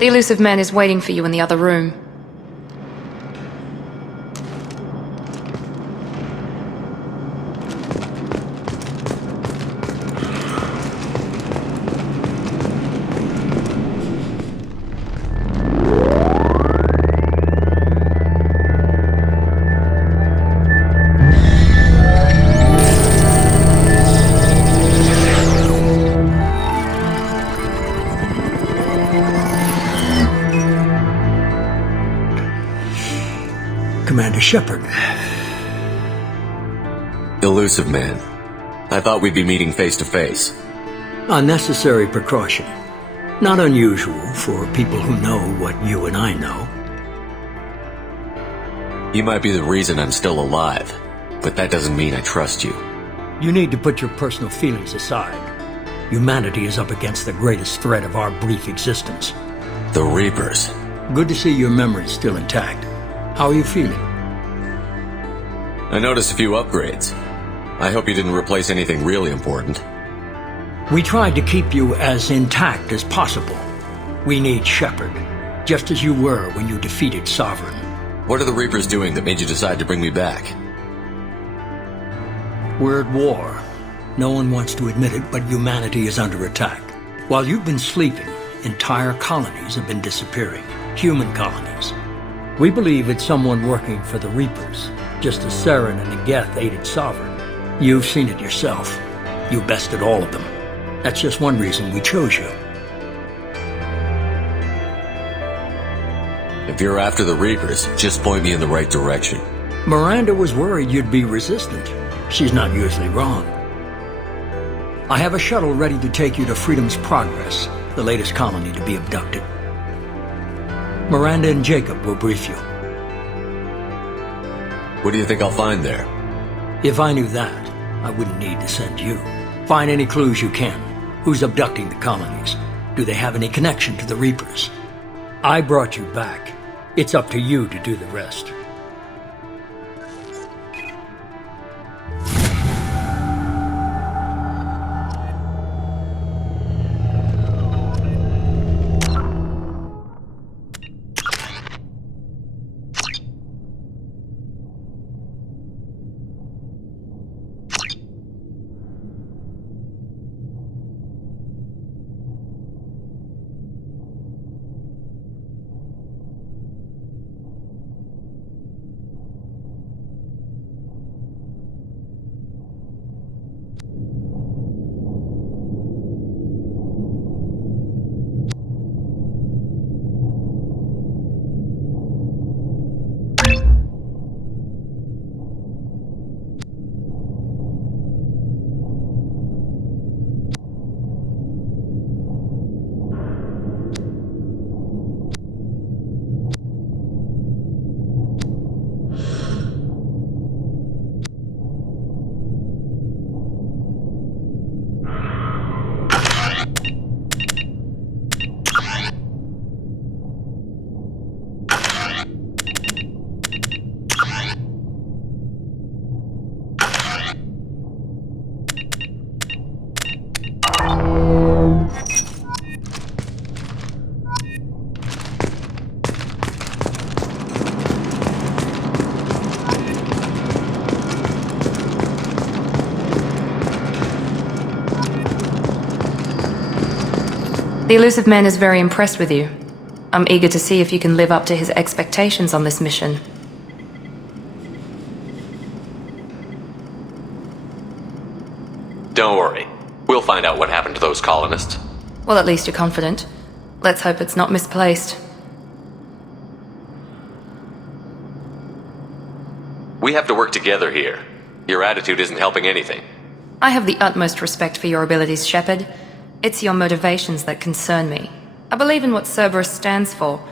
The elusive man is waiting for you in the other room. Commander Shepard. Elusive man. I thought we'd be meeting face to face. A necessary precaution. Not unusual for people who know what you and I know. You might be the reason I'm still alive, but that doesn't mean I trust you. You need to put your personal feelings aside. Humanity is up against the greatest threat of our brief existence. The Reapers. Good to see your memory's still intact. How are you feeling? I noticed a few upgrades. I hope you didn't replace anything really important. We tried to keep you as intact as possible. We need Shepard, just as you were when you defeated Sovereign. What are the Reapers doing that made you decide to bring me back? We're at war. No one wants to admit it, but humanity is under attack. While you've been sleeping, entire colonies have been disappearing. Human colonies. We believe it's someone working for the Reapers, just as Saren and Negeth aided Sovereign. You've seen it yourself. You bested all of them. That's just one reason we chose you. If you're after the Reapers, just point me in the right direction. Miranda was worried you'd be resistant. She's not usually wrong. I have a shuttle ready to take you to Freedom's Progress, the latest colony to be abducted. Miranda and Jacob will brief you. What do you think I'll find there? If I knew that, I wouldn't need to send you. Find any clues you can. Who's abducting the colonies? Do they have any connection to the Reapers? I brought you back. It's up to you to do the rest. The elusive man is very impressed with you. I'm eager to see if you can live up to his expectations on this mission. Don't worry. We'll find out what happened to those colonists. Well, at least you're confident. Let's hope it's not misplaced. We have to work together here. Your attitude isn't helping anything. I have the utmost respect for your abilities, Shepard. It's your motivations that concern me. I believe in what Cerberus stands for.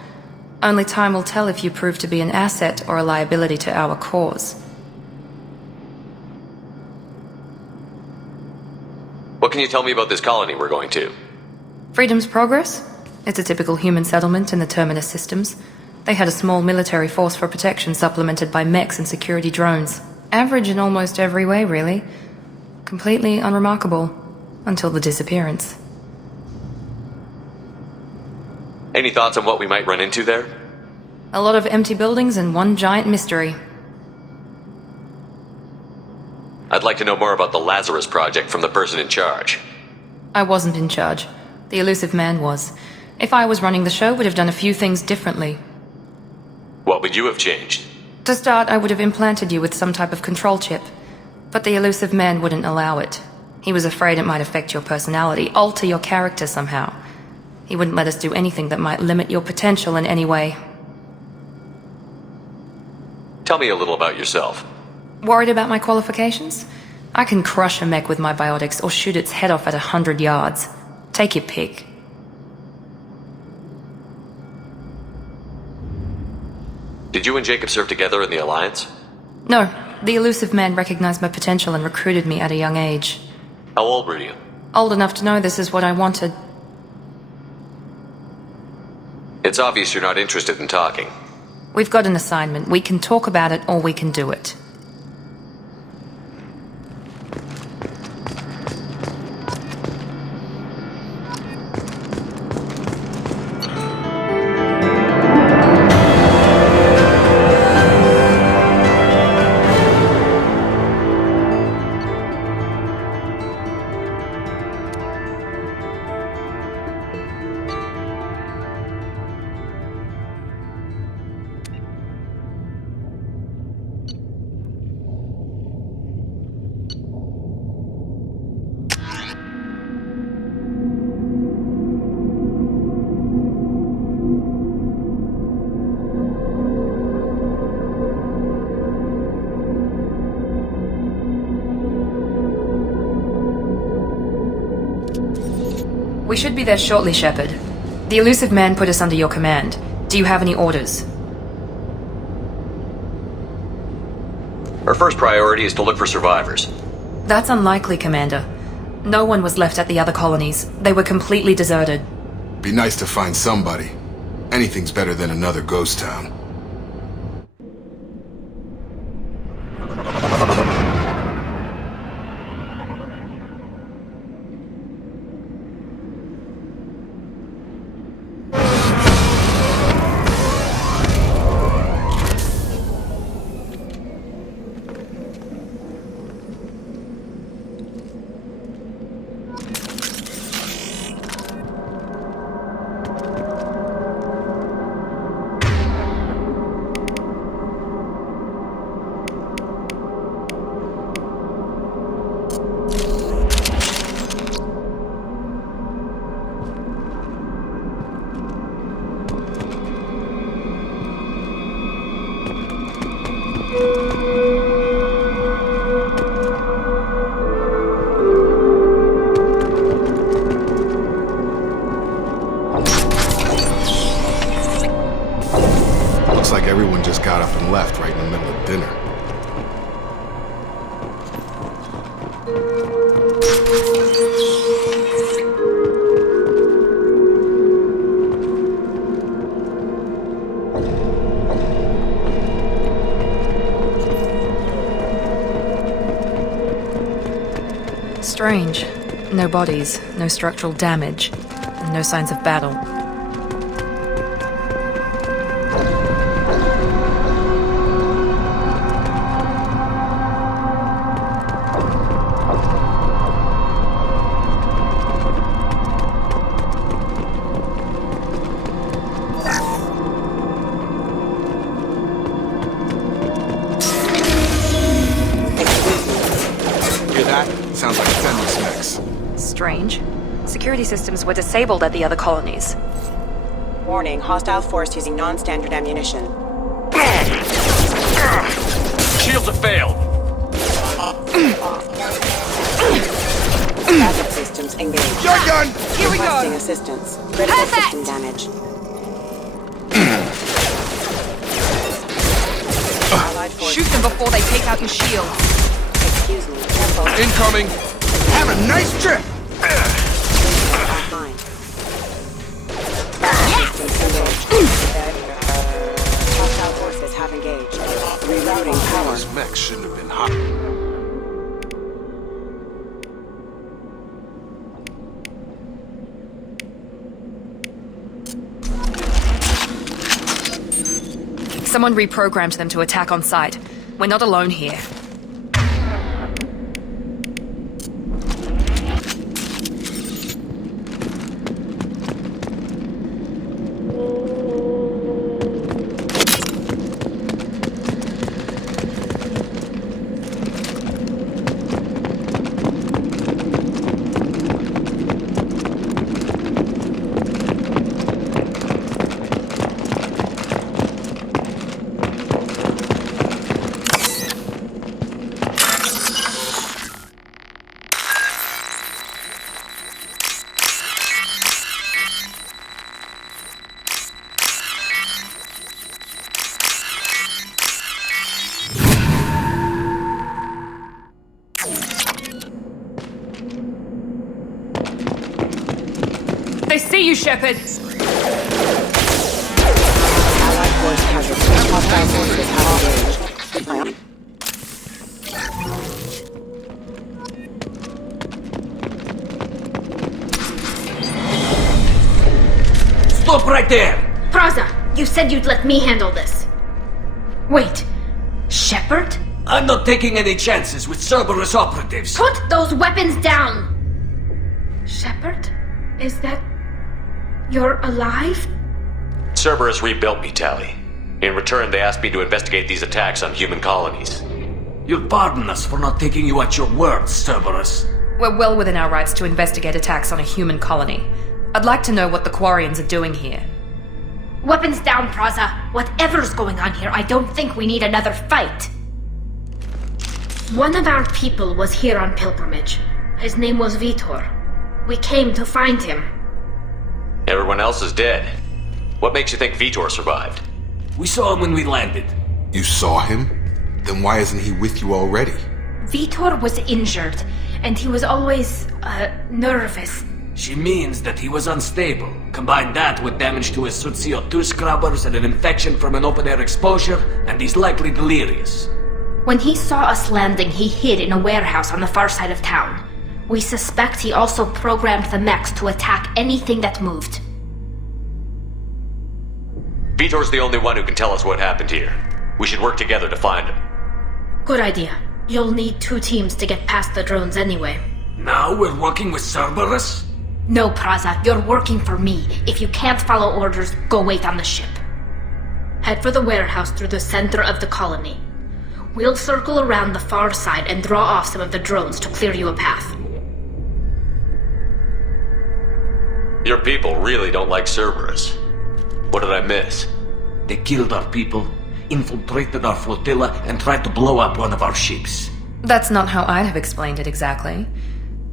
Only time will tell if you prove to be an asset or a liability to our cause. What can you tell me about this colony we're going to? Freedom's Progress? It's a typical human settlement in the Terminus systems. They had a small military force for protection supplemented by mechs and security drones. Average in almost every way, really. Completely unremarkable. Until the disappearance. Any thoughts on what we might run into there? A lot of empty buildings and one giant mystery. I'd like to know more about the Lazarus Project from the person in charge. I wasn't in charge. The elusive man was. If I was running the show, would have done a few things differently. What would you have changed? To start, I would have implanted you with some type of control chip. But the elusive man wouldn't allow it. He was afraid it might affect your personality, alter your character somehow. He wouldn't let us do anything that might limit your potential in any way. Tell me a little about yourself. Worried about my qualifications? I can crush a mech with my biotics or shoot its head off at 100 yards. Take your pick. Did you and Jacob serve together in the Alliance? No, the elusive man recognized my potential and recruited me at a young age. How old were you? Old enough to know this is what I wanted. It's obvious you're not interested in talking. We've got an assignment. We can talk about it or we can do it. We should be there shortly, Shepard. The elusive man put us under your command. Do you have any orders? Our first priority is to look for survivors. That's unlikely, Commander. No one was left at the other colonies. They were completely deserted. Be nice to find somebody. Anything's better than another ghost town. Looks like everyone just got up and left right in the middle of dinner. Strange. No bodies, no structural damage, and no signs of battle. Sounds like Fenris mechs. Strange. Security systems were disabled at the other colonies. Warning, hostile force using non-standard ammunition. Shields have failed. Backup systems engaged. Shotgun! Here we go! Requesting assistance. Critical system damage. Allied force. Shoot them before they take out your shield. Excuse me, careful. Incoming! Have a nice trip! Offline. Systems engaged. Hostile forces have engaged. Rerouting power. Those mechs shouldn't have been hot. Someone reprogrammed them to attack on sight. We're not alone here. They see you, Shepard! Allied force casualty. Hostile forces have engaged. Stop right there! Praza, you said you'd let me handle this. Wait, Shepard? I'm not taking any chances with Cerberus operatives. Put those weapons down! Shepard? Is that... You're alive? Cerberus rebuilt me, Tally. In return, they asked me to investigate these attacks on human colonies. You'll pardon us for not taking you at your word, Cerberus. We're well within our rights to investigate attacks on a human colony. I'd like to know what the Quarians are doing here. Weapons down, Praza. Whatever's going on here, I don't think we need another fight. One of our people was here on pilgrimage. His name was Vitor. We came to find him. Everyone else is dead. What makes you think Vitor survived? We saw him when we landed. You saw him? Then why isn't he with you already? Vitor was injured, and he was always, nervous. She means that he was unstable. Combine that with damage to his suit CO2 scrubbers and an infection from an open-air exposure, and he's likely delirious. When he saw us landing, he hid in a warehouse on the far side of town. We suspect he also programmed the mechs to attack anything that moved. Vitor's the only one who can tell us what happened here. We should work together to find him. Good idea. You'll need 2 teams to get past the drones anyway. Now we're working with Cerberus? No, Praza, you're working for me. If you can't follow orders, go wait on the ship. Head for the warehouse through the center of the colony. We'll circle around the far side and draw off some of the drones to clear you a path. Your people really don't like Cerberus. What did I miss? They killed our people, infiltrated our flotilla, and tried to blow up one of our ships. That's not how I'd have explained it exactly.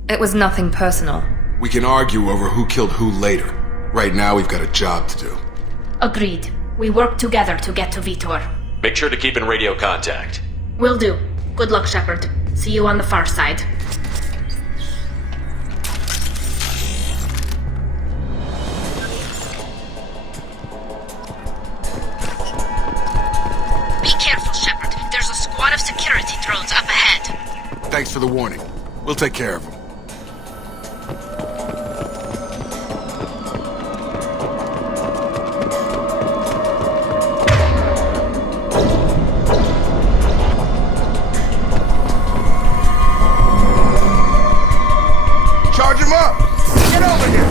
It was nothing personal. We can argue over who killed who later. Right now, we've got a job to do. Agreed. We work together to get to Vitor. Make sure to keep in radio contact. Will do. Good luck, Shepard. See you on the far side. Be careful, Shepard. There's a squad of security drones up ahead. Thanks for the warning. We'll take care of them. Charge him up! Get over here!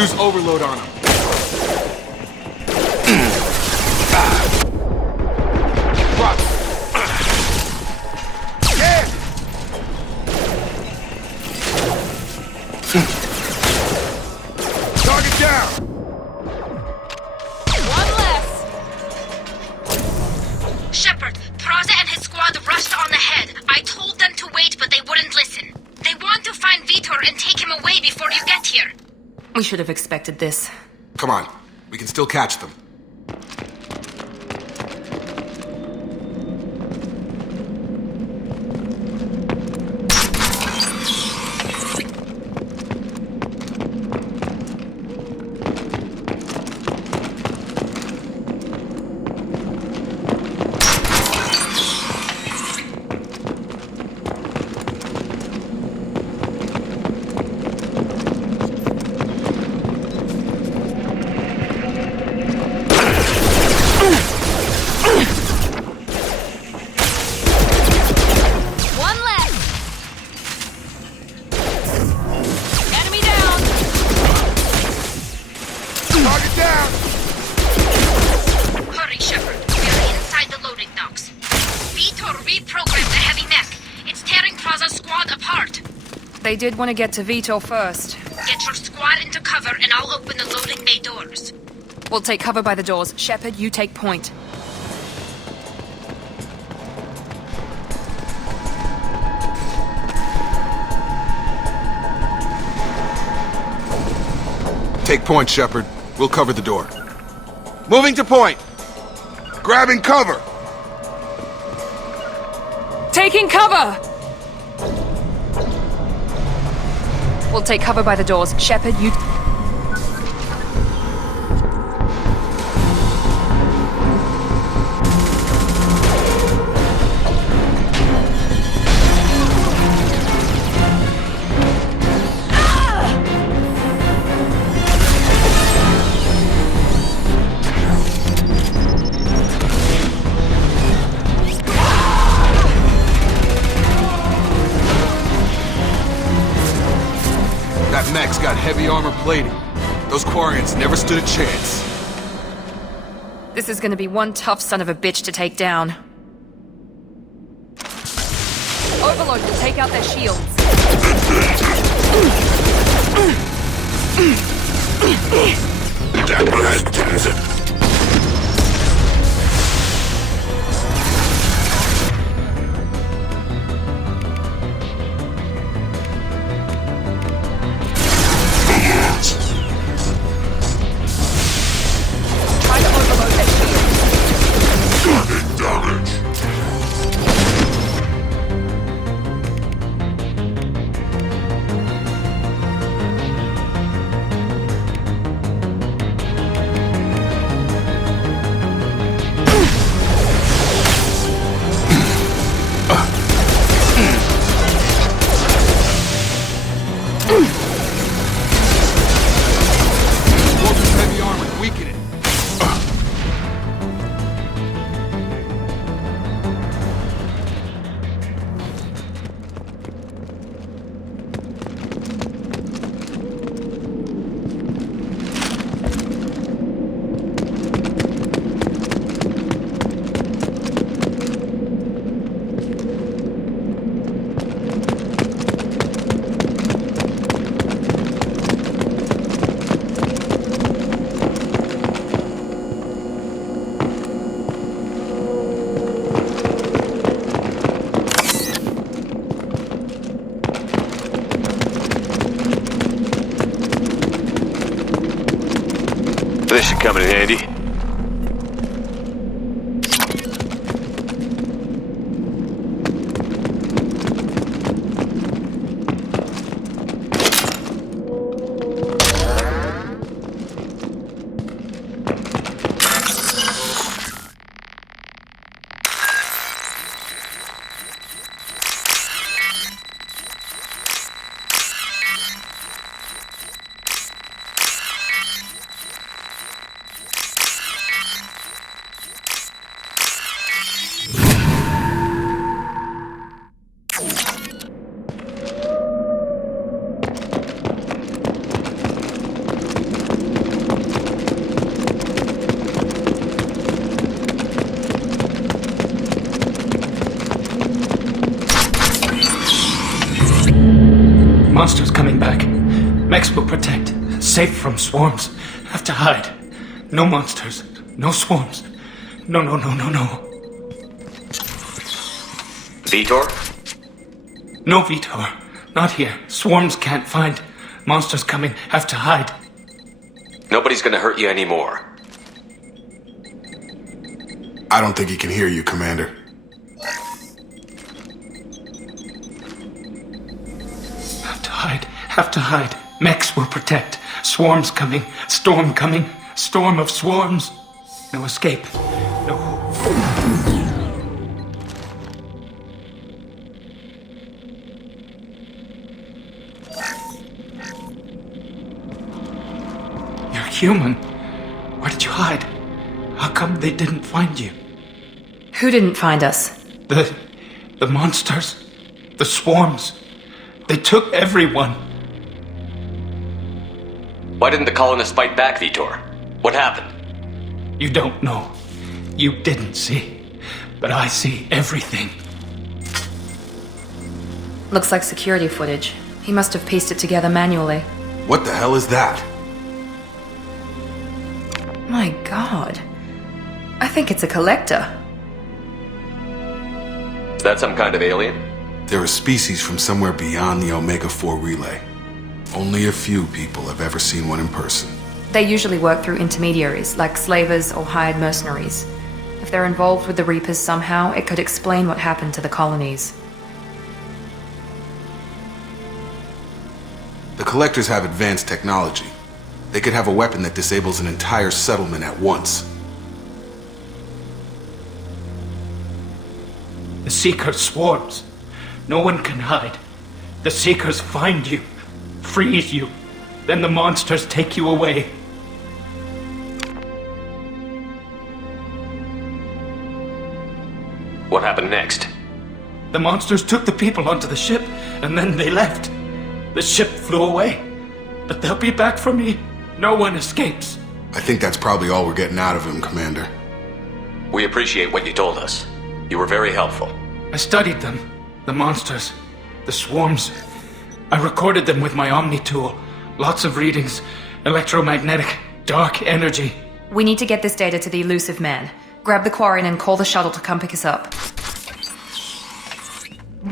Use overload on him. Drop. Yeah! Target down! One less! Shepard, Praza and his squad rushed on ahead. I told them to wait, but they wouldn't listen. They want to find Vitor and take him away before you get here. We should have expected this. Come on, we can still catch them. They did want to get to Vitor first. Get your squad into cover and I'll open the loading bay doors. We'll take cover by the doors. Shepard, you take point. Take point, Shepard. We'll cover the door. Moving to point. Grabbing cover. Taking cover! We'll take cover by the doors. Shepard, you... Mech's got heavy armor plating. Those Quarians never stood a chance. This is gonna be one tough son of a bitch to take down. Overload will take out their shields. This should come in handy. Monsters coming back. Mechs will protect. Safe from swarms. Have to hide. No monsters. No swarms. No. Vitor? No, Vitor. Not here. Swarms can't find. Monsters coming. Have to hide. Nobody's gonna hurt you anymore. I don't think he can hear you, Commander. Have to hide. Mechs will protect. Swarms coming. Storm coming. Storm of swarms. No escape. No hope. You're human. Where did you hide? How come they didn't find you? Who didn't find us? The monsters. The swarms. They took everyone. Why didn't the colonists fight back, Vitor? What happened? You don't know. You didn't see. But I see everything. Looks like security footage. He must have pieced it together manually. What the hell is that? My god. I think it's a collector. Is that some kind of alien? They're a species from somewhere beyond the Omega-4 relay. Only a few people have ever seen one in person. They usually work through intermediaries, like slavers or hired mercenaries. If they're involved with the Reapers somehow, it could explain what happened to the colonies. The Collectors have advanced technology. They could have a weapon that disables an entire settlement at once. The Seeker swarms. No one can hide. The Seekers find you, freeze you, then the monsters take you away. What happened next? The monsters took the people onto the ship, and then they left. The ship flew away. But they'll be back for me. No one escapes. I think that's probably all we're getting out of him, Commander. We appreciate what you told us. You were very helpful. I studied them. The monsters. The swarms. I recorded them with my Omni tool. Lots of readings. Electromagnetic. Dark energy. We need to get this data to the elusive man. Grab the Quarian and call the shuttle to come pick us up.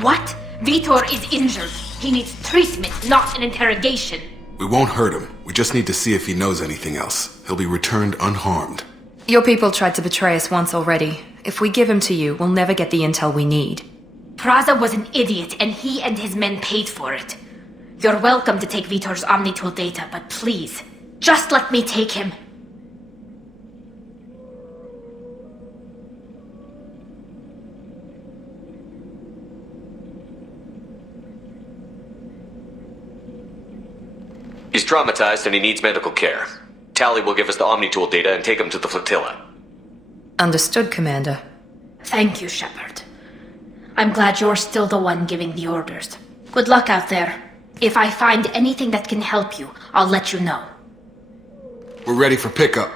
What? Vitor is injured. He needs treatment, not an interrogation. We won't hurt him. We just need to see if he knows anything else. He'll be returned unharmed. Your people tried to betray us once already. If we give him to you, we'll never get the intel we need. Praza was an idiot, and he and his men paid for it. You're welcome to take Vitor's Omnitool data, but please, just let me take him. He's traumatized and he needs medical care. Tally will give us the Omnitool data and take him to the flotilla. Understood, Commander. Thank you, Shepard. I'm glad you're still the one giving the orders. Good luck out there. If I find anything that can help you, I'll let you know. We're ready for pickup.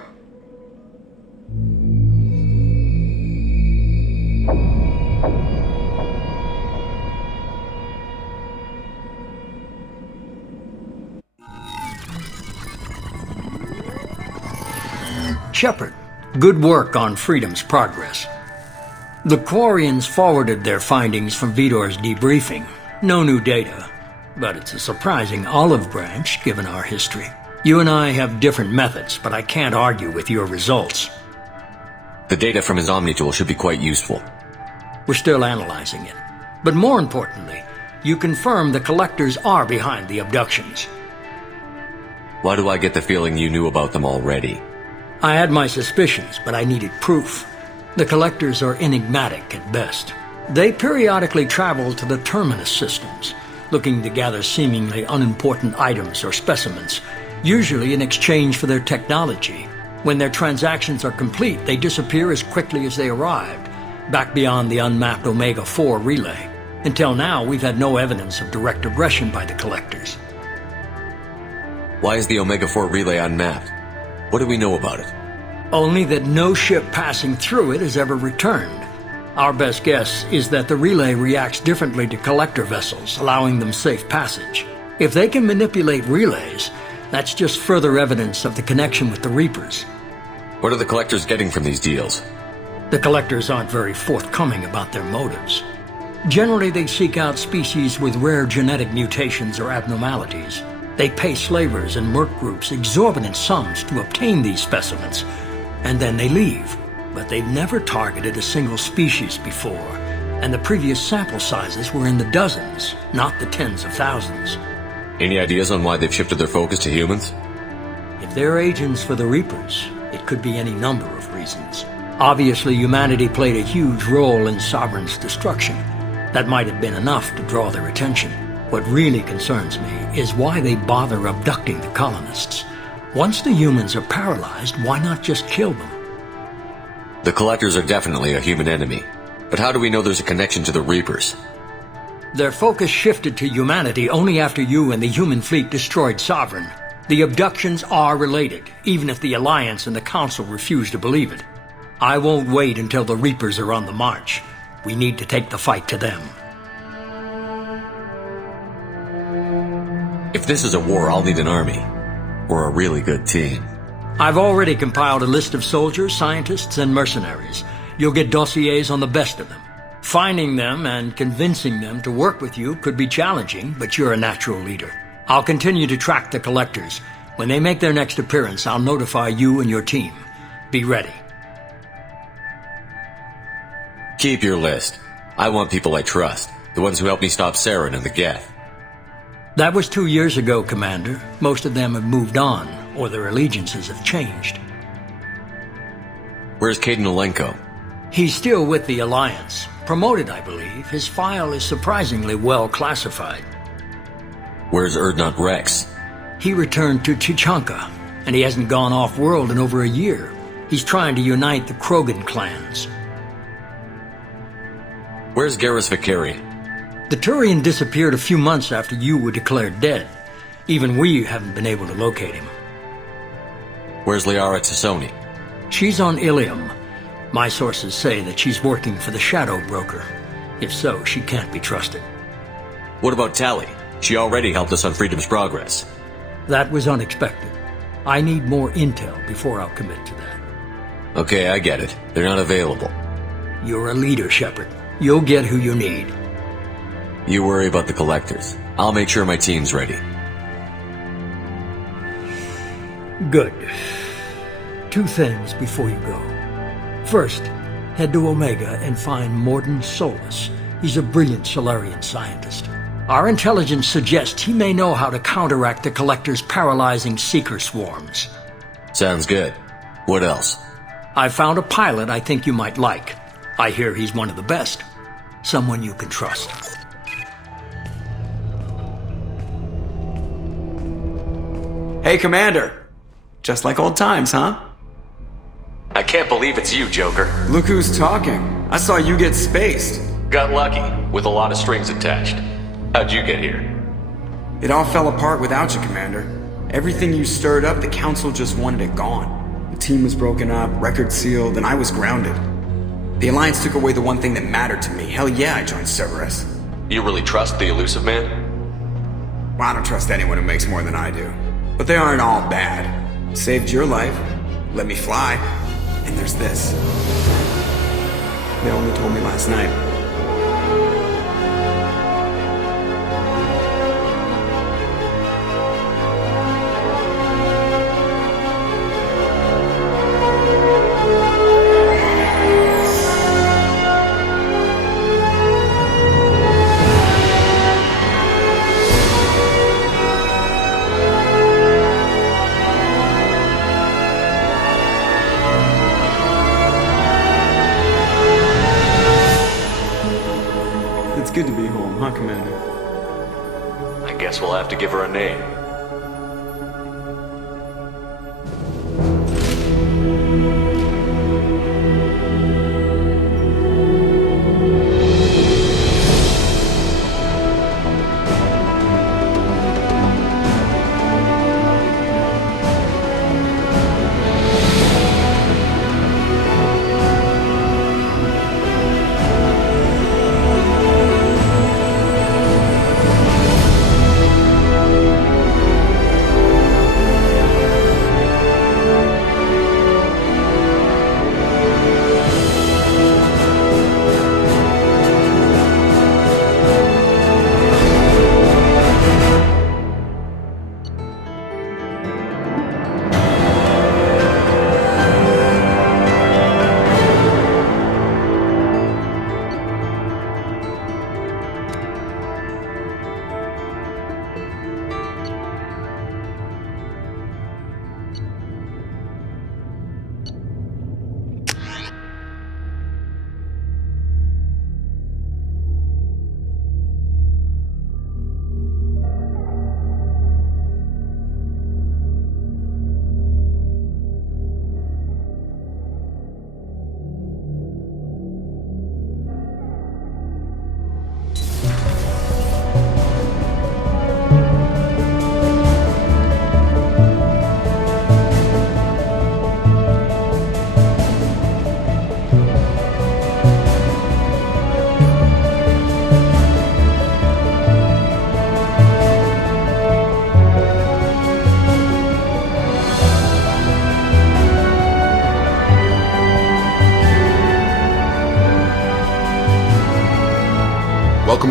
Shepard, good work on Freedom's progress. The Quarians forwarded their findings from Vitor's debriefing. No new data, but it's a surprising olive branch given our history. You and I have different methods, but I can't argue with your results. The data from his Omnitool should be quite useful. We're still analyzing it. But more importantly, you confirm the Collectors are behind the abductions. Why do I get the feeling you knew about them already? I had my suspicions, but I needed proof. The Collectors are enigmatic at best. They periodically travel to the Terminus systems, looking to gather seemingly unimportant items or specimens, usually in exchange for their technology. When their transactions are complete, they disappear as quickly as they arrived, back beyond the unmapped Omega-4 relay. Until now, we've had no evidence of direct aggression by the Collectors. Why is the Omega-4 relay unmapped? What do we know about it? Only that no ship passing through it has ever returned. Our best guess is that the relay reacts differently to Collector vessels, allowing them safe passage. If they can manipulate relays, that's just further evidence of the connection with the Reapers. What are the collectors getting from these deals? The collectors aren't very forthcoming about their motives. Generally, they seek out species with rare genetic mutations or abnormalities. They pay slavers and merc groups exorbitant sums to obtain these specimens, and then they leave. But they've never targeted a single species before, and the previous sample sizes were in the dozens, not the tens of thousands. Any ideas on why they've shifted their focus to humans? If they're agents for the Reapers, it could be any number of reasons. Obviously, humanity played a huge role in Sovereign's destruction. That might have been enough to draw their attention. What really concerns me is why they bother abducting the colonists. Once the humans are paralyzed, why not just kill them? The collectors are definitely a human enemy. But how do we know there's a connection to the Reapers? Their focus shifted to humanity only after you and the human fleet destroyed Sovereign. The abductions are related, even if the Alliance and the Council refuse to believe it. I won't wait until the Reapers are on the march. We need to take the fight to them. If this is a war, I'll need an army. Or a really good team. I've already compiled a list of soldiers, scientists, and mercenaries. You'll get dossiers on the best of them. Finding them and convincing them to work with you could be challenging, but you're a natural leader. I'll continue to track the collectors. When they make their next appearance, I'll notify you and your team. Be ready. Keep your list. I want people I trust. The ones who helped me stop Saren and the Geth. That was 2 years ago, Commander. Most of them have moved on, or their allegiances have changed. Where's Caden Olenko? He's still with the Alliance. Promoted, I believe. His file is surprisingly well classified. Where's Erdnot Rex? He returned to Chichanka, and he hasn't gone off-world in over a year. He's trying to unite the Krogan clans. Where's Garrus Vicari? The Turian disappeared a few months after you were declared dead. Even we haven't been able to locate him. Where's Liara Tassoni? She's on Ilium. My sources say that she's working for the Shadow Broker. If so, she can't be trusted. What about Tali? She already helped us on Freedom's Progress. That was unexpected. I need more intel before I'll commit to that. Okay, I get it. They're not available. You're a leader, Shepard. You'll get who you need. You worry about the collectors. I'll make sure my team's ready. Good. 2 things before you go. First, head to Omega and find Morden Solus. He's a brilliant Solarian scientist. Our intelligence suggests he may know how to counteract the Collector's paralyzing Seeker swarms. Sounds good. What else? I found a pilot I think you might like. I hear he's one of the best. Someone you can trust. Hey, Commander. Just like old times, huh? I can't believe it's you, Joker. Look who's talking. I saw you get spaced. Got lucky, with a lot of strings attached. How'd you get here? It all fell apart without you, Commander. Everything you stirred up, the Council just wanted it gone. The team was broken up, record sealed, and I was grounded. The Alliance took away the one thing that mattered to me. Hell yeah, I joined Cerberus. You really trust the Elusive Man? Well, I don't trust anyone who makes more than I do. But they aren't all bad. Saved your life, let me fly, and there's this. They only told me last night. Good to be home, huh, Commander? I guess we'll have to give her a name.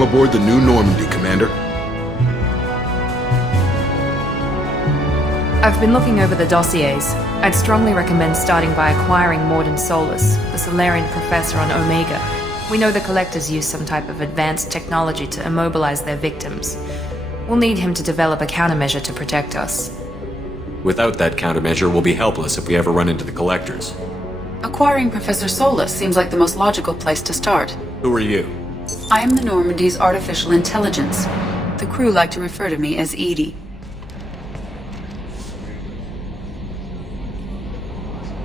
Welcome aboard the new Normandy, Commander. I've been looking over the dossiers. I'd strongly recommend starting by acquiring Morden Solus, the Solarian professor on Omega. We know the Collectors use some type of advanced technology to immobilize their victims. We'll need him to develop a countermeasure to protect us. Without that countermeasure, we'll be helpless if we ever run into the Collectors. Acquiring Professor Solus seems like the most logical place to start. Who are you? I am the Normandy's artificial intelligence. The crew like to refer to me as Edie.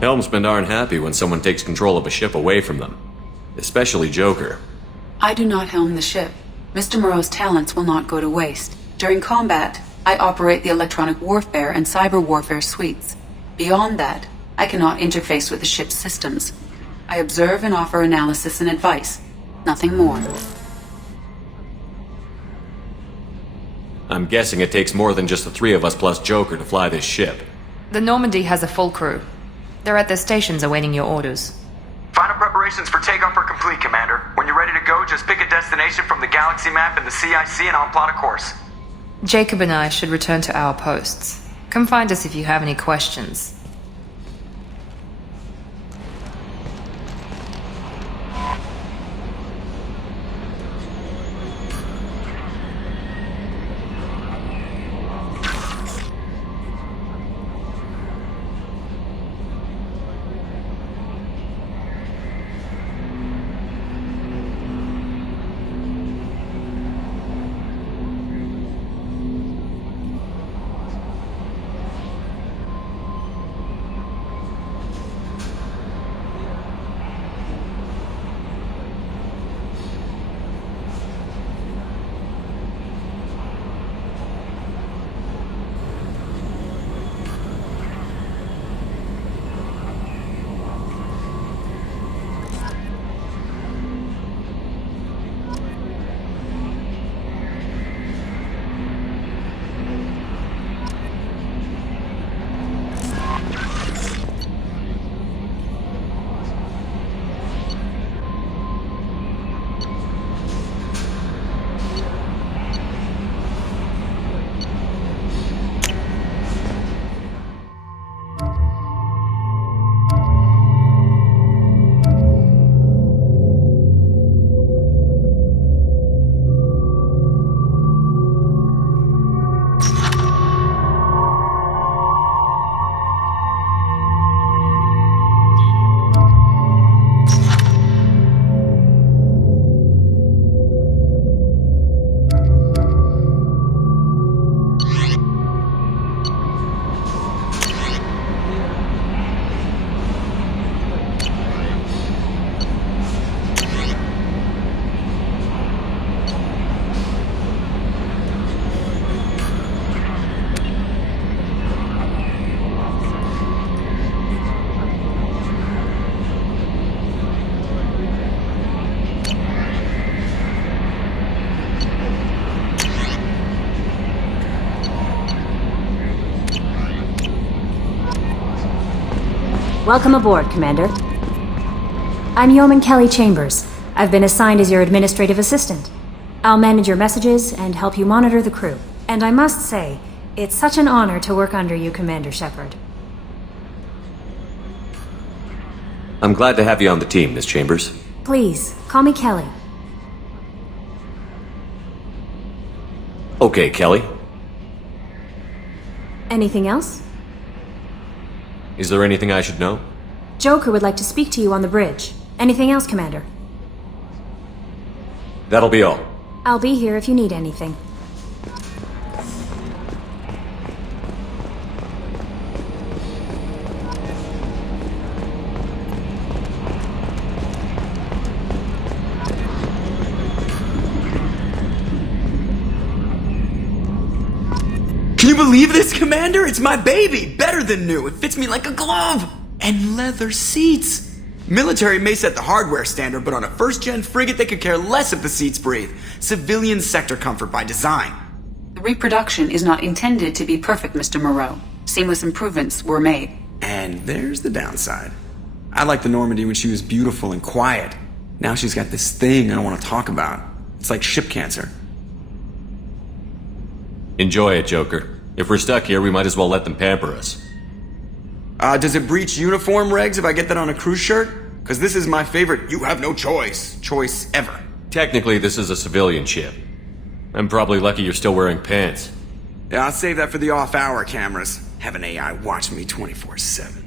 Helmsmen aren't happy when someone takes control of a ship away from them. Especially Joker. I do not helm the ship. Mr. Moreau's talents will not go to waste. During combat, I operate the electronic warfare and cyber warfare suites. Beyond that, I cannot interface with the ship's systems. I observe and offer analysis and advice. Nothing more. I'm guessing it takes more than just the three of us plus Joker to fly this ship. The Normandy has a full crew. They're at their stations awaiting your orders. Final preparations for takeoff are complete, Commander. When you're ready to go, just pick a destination from the galaxy map and the CIC and I'll plot a course. Jacob and I should return to our posts. Come find us if you have any questions. Welcome aboard, Commander. I'm Yeoman Kelly Chambers. I've been assigned as your administrative assistant. I'll manage your messages and help you monitor the crew. And I must say, it's such an honor to work under you, Commander Shepard. I'm glad to have you on the team, Miss Chambers. Please, call me Kelly. Okay, Kelly. Anything else? Is there anything I should know? Joker would like to speak to you on the bridge. Anything else, Commander? That'll be all. I'll be here if you need anything. Can you believe this, Commander? It's my baby! Better than new. It fits me like a glove! And leather seats! Military may set the hardware standard, but on a first-gen frigate they could care less if the seats breathe. Civilian sector comfort by design. The reproduction is not intended to be perfect, Mr. Moreau. Seamless improvements were made. And there's the downside. I liked the Normandy when she was beautiful and quiet. Now she's got this thing I don't want to talk about. It's like ship cancer. Enjoy it, Joker. If we're stuck here, we might as well let them pamper us. Does it breach uniform regs if I get that on a cruise shirt? Because this is my favorite you have no choice ever. Technically, this is a civilian ship. I'm probably lucky you're still wearing pants. Yeah, I'll save that for the off-hour cameras. Have an AI watch me 24/7.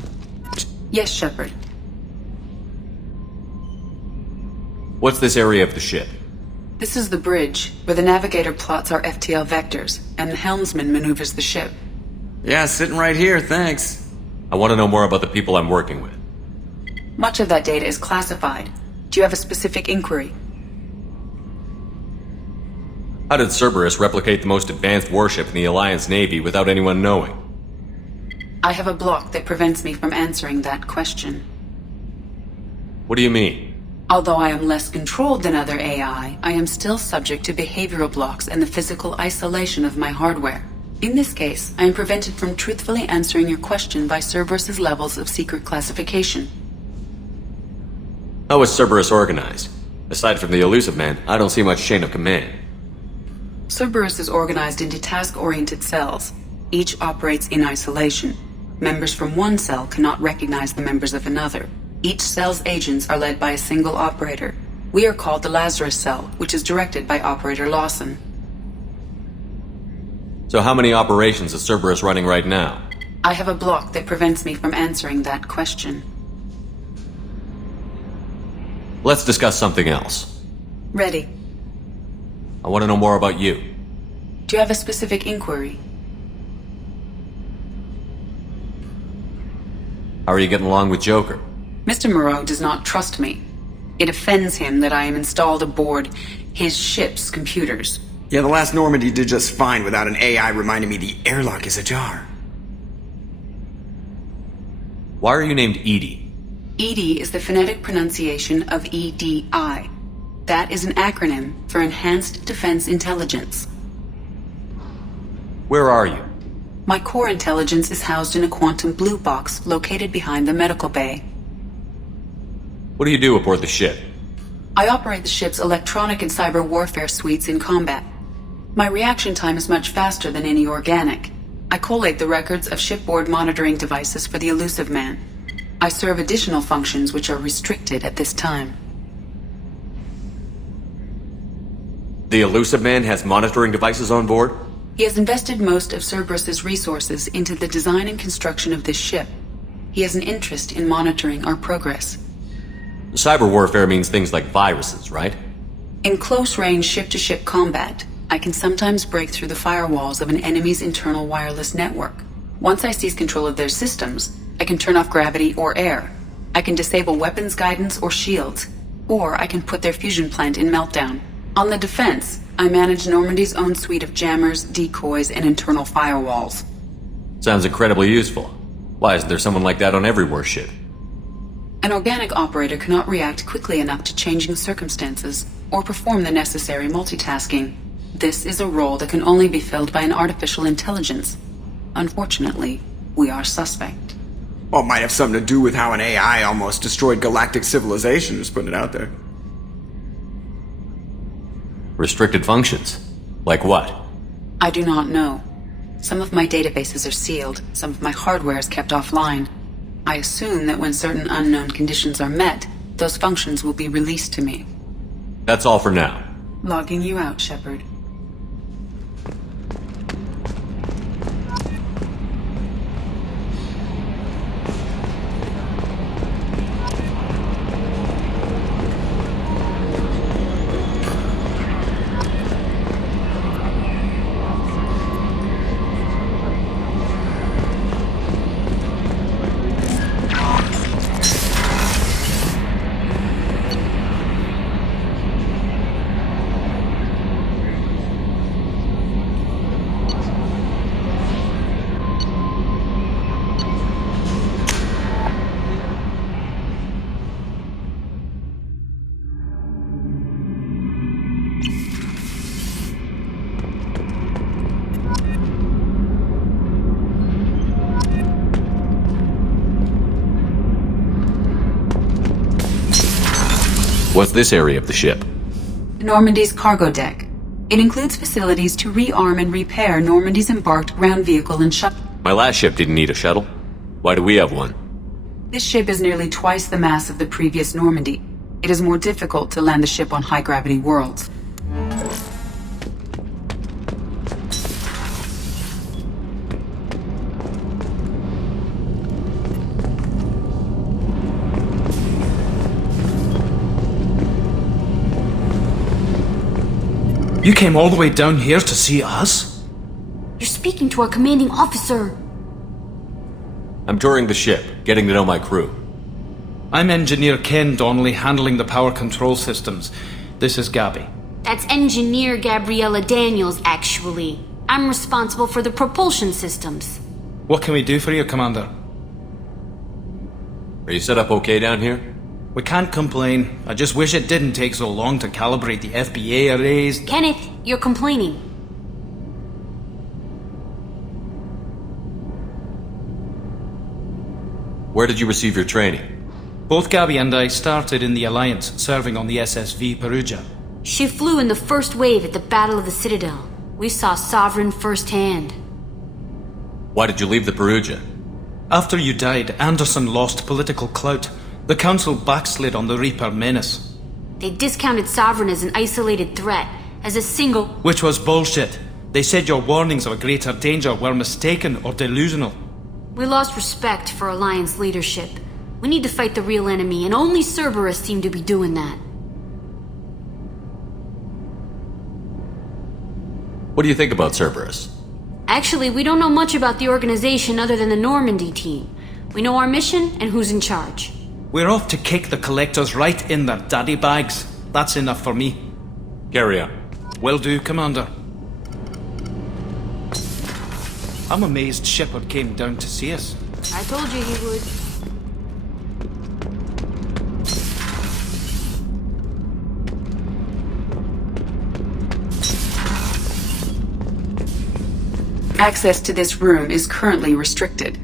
Yes, Shepard. What's this area of the ship? This is the bridge, where the navigator plots our FTL vectors, and the helmsman maneuvers the ship. Yeah, sitting right here, thanks. I want to know more about the people I'm working with. Much of that data is classified. Do you have a specific inquiry? How did Cerberus replicate the most advanced warship in the Alliance Navy without anyone knowing? I have a block that prevents me from answering that question. What do you mean? Although I am less controlled than other AI, I am still subject to behavioral blocks and the physical isolation of my hardware. In this case, I am prevented from truthfully answering your question by Cerberus's levels of secret classification. How is Cerberus organized? Aside from the Elusive Man, I don't see much chain of command. Cerberus is organized into task-oriented cells. Each operates in isolation. Members from one cell cannot recognize the members of another. Each cell's agents are led by a single operator. We are called the Lazarus Cell, which is directed by Operator Lawson. So how many operations is Cerberus running right now? I have a block that prevents me from answering that question. Let's discuss something else. Ready. I want to know more about you. Do you have a specific inquiry? How are you getting along with Joker? Mr. Moreau does not trust me. It offends him that I am installed aboard his ship's computers. Yeah, the last Normandy did just fine without an AI reminding me the airlock is ajar. Why are you named Edie? EDI is the phonetic pronunciation of EDI. That is an acronym for Enhanced Defense Intelligence. Where are you? My core intelligence is housed in a quantum blue box located behind the medical bay. What do you do aboard the ship? I operate the ship's electronic and cyber warfare suites in combat. My reaction time is much faster than any organic. I collate the records of shipboard monitoring devices for the Elusive Man. I serve additional functions which are restricted at this time. The Elusive Man has monitoring devices on board? He has invested most of Cerberus's resources into the design and construction of this ship. He has an interest in monitoring our progress. Cyber warfare means things like viruses, right? In close-range ship-to-ship combat, I can sometimes break through the firewalls of an enemy's internal wireless network. Once I seize control of their systems, I can turn off gravity or air. I can disable weapons guidance or shields, or I can put their fusion plant in meltdown. On the defense, I manage Normandy's own suite of jammers, decoys, and internal firewalls. Sounds incredibly useful. Why isn't there someone like that on every warship? An organic operator cannot react quickly enough to changing circumstances or perform the necessary multitasking. This is a role that can only be filled by an artificial intelligence. Unfortunately, we are suspect. Well, it might have something to do with how an AI almost destroyed galactic civilization, just putting it out there. Restricted functions? Like what? I do not know. Some of my databases are sealed, some of my hardware is kept offline. I assume that when certain unknown conditions are met, those functions will be released to me. That's all for now. Logging you out, Shepard. What's this area of the ship? Normandy's cargo deck. It includes facilities to rearm and repair Normandy's embarked ground vehicle and shuttle. My last ship didn't need a shuttle. Why do we have one? This ship is nearly twice the mass of the previous Normandy. It is more difficult to land the ship on high-gravity worlds. You came all the way down here to see us? You're speaking to our commanding officer. I'm touring the ship, getting to know my crew. I'm Engineer Ken Donnelly, handling the power control systems. This is Gabby. That's Engineer Gabriella Daniels, actually. I'm responsible for the propulsion systems. What can we do for you, Commander? Are you set up okay down here? We can't complain. I just wish it didn't take so long to calibrate the FBA arrays. Kenneth, you're complaining. Where did you receive your training? Both Gabby and I started in the Alliance, serving on the SSV Perugia. She flew in the first wave at the Battle of the Citadel. We saw Sovereign firsthand. Why did you leave the Perugia? After you died, Anderson lost political clout. The Council backslid on the Reaper menace. They discounted Sovereign as an isolated threat, as a single... Which was bullshit. They said your warnings of a greater danger were mistaken or delusional. We lost respect for Alliance leadership. We need to fight the real enemy, and only Cerberus seemed to be doing that. What do you think about Cerberus? Actually, we don't know much about the organization other than the Normandy team. We know our mission and who's in charge. We're off to kick the Collectors right in their daddy bags. That's enough for me. Carry on. Will do, Commander. I'm amazed Shepard came down to see us. I told you he would. Access to this room is currently restricted.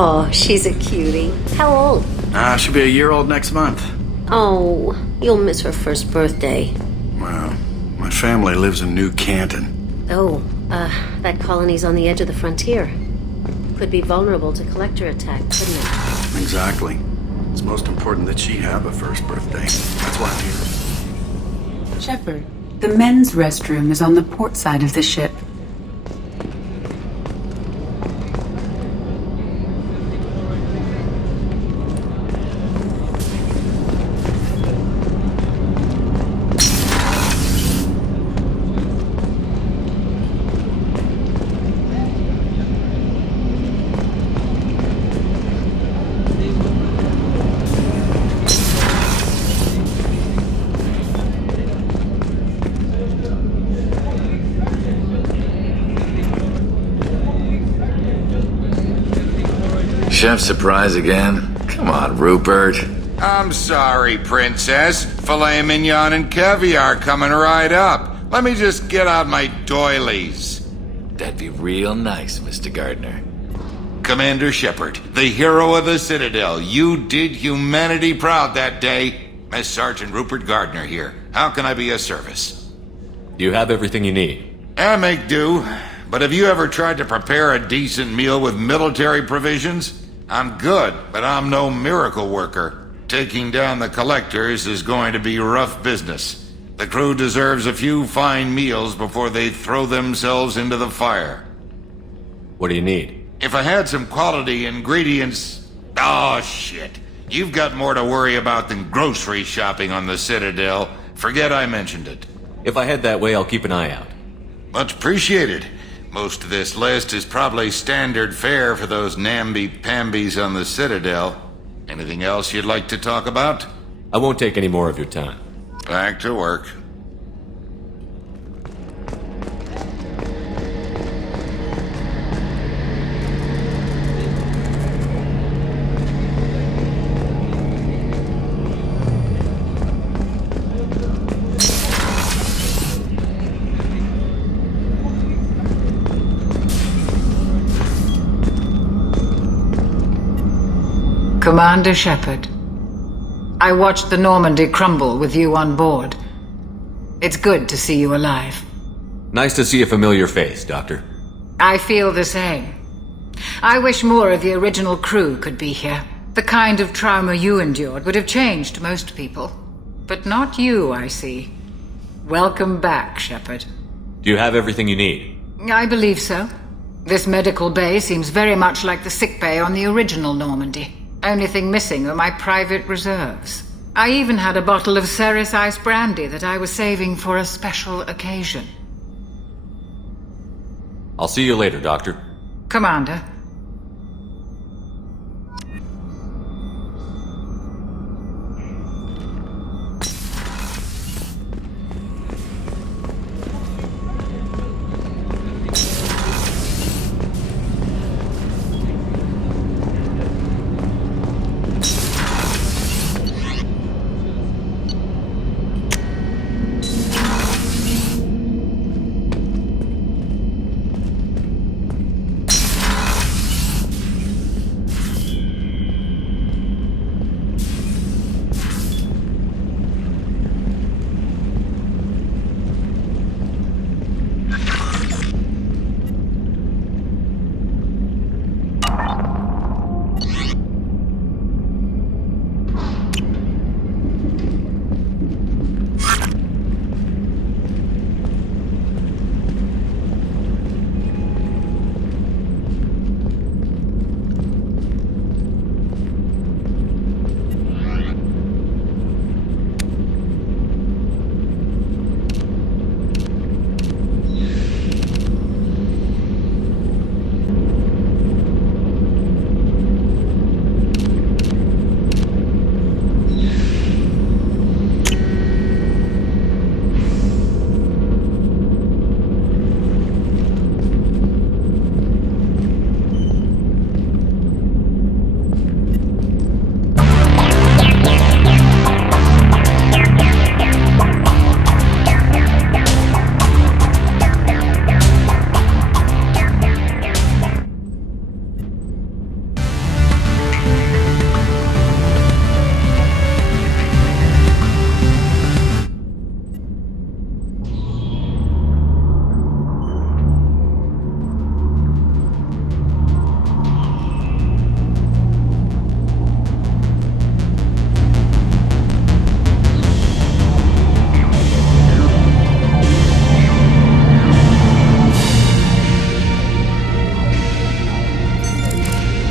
Oh, she's a cutie. How old? She'll be a year old next month. Oh, you'll miss her first birthday. Well, my family lives in New Canton. Oh, that colony's on the edge of the frontier. Could be vulnerable to collector attack, couldn't it? Exactly. It's most important that she have a first birthday. That's why I'm here. Shepard, the men's restroom is on the port side of the ship. Chef surprise again? Come on, Rupert. I'm sorry, Princess. Filet mignon and caviar coming right up. Let me just get out my doilies. That'd be real nice, Mr. Gardner. Commander Shepard, the hero of the Citadel. You did humanity proud that day. Mass Sergeant Rupert Gardner here. How can I be of service? You have everything you need. I make do. But have you ever tried to prepare a decent meal with military provisions? I'm good, but I'm no miracle worker. Taking down the collectors is going to be rough business. The crew deserves a few fine meals before they throw themselves into the fire. What do you need? If I had some quality ingredients... Oh, shit. You've got more to worry about than grocery shopping on the Citadel. Forget I mentioned it. If I head that way, I'll keep an eye out. Much appreciated. Most of this list is probably standard fare for those namby-pambies on the Citadel. Anything else you'd like to talk about? I won't take any more of your time. Back to work. Commander Shepard, I watched the Normandy crumble with you on board. It's good to see you alive. Nice to see a familiar face, Doctor. I feel the same. I wish more of the original crew could be here. The kind of trauma you endured would have changed most people. But not you, I see. Welcome back, Shepard. Do you have everything you need? I believe so. This medical bay seems very much like the sick bay on the original Normandy. Only thing missing are my private reserves. I even had a bottle of Ceres Ice brandy that I was saving for a special occasion. I'll see you later, Doctor. Commander.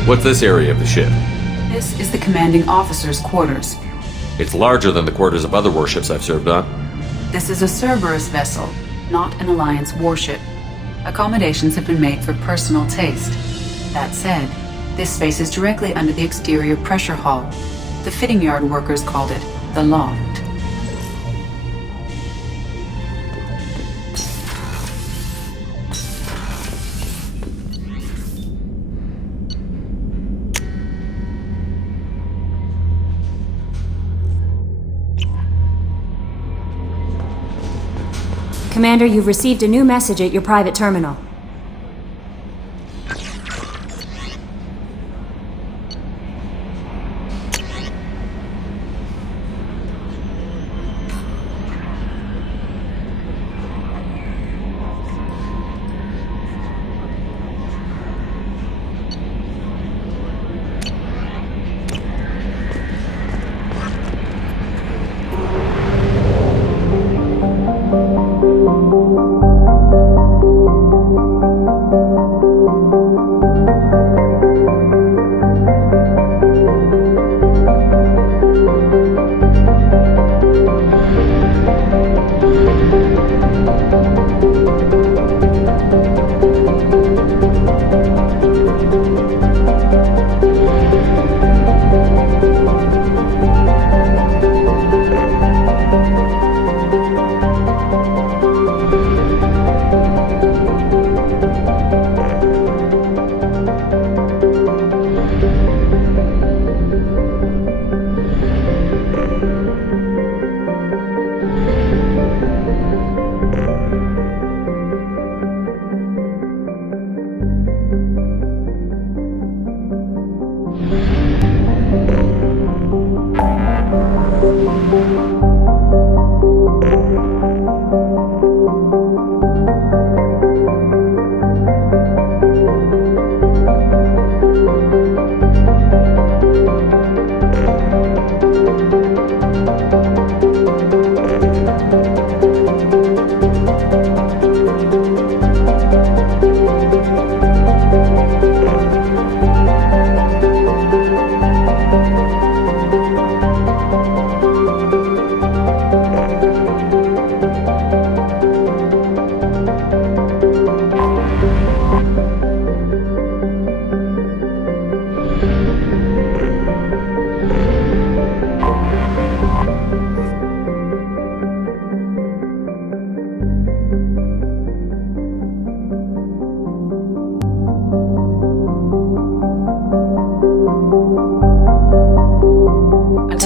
What's this area of the ship? This is the commanding officer's quarters. It's larger than the quarters of other warships I've served on. This is a Cerberus vessel, not an Alliance warship. Accommodations have been made for personal taste. That said, this space is directly under the exterior pressure hull. The fitting yard workers called it the loft. Commander, you've received a new message at your private terminal.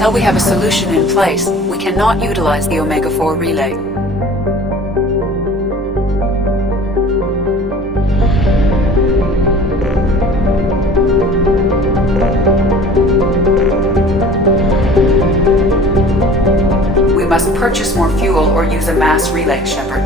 Until we have a solution in place, we cannot utilize the Omega-4 relay. We must purchase more fuel or use a mass relay, Shepard.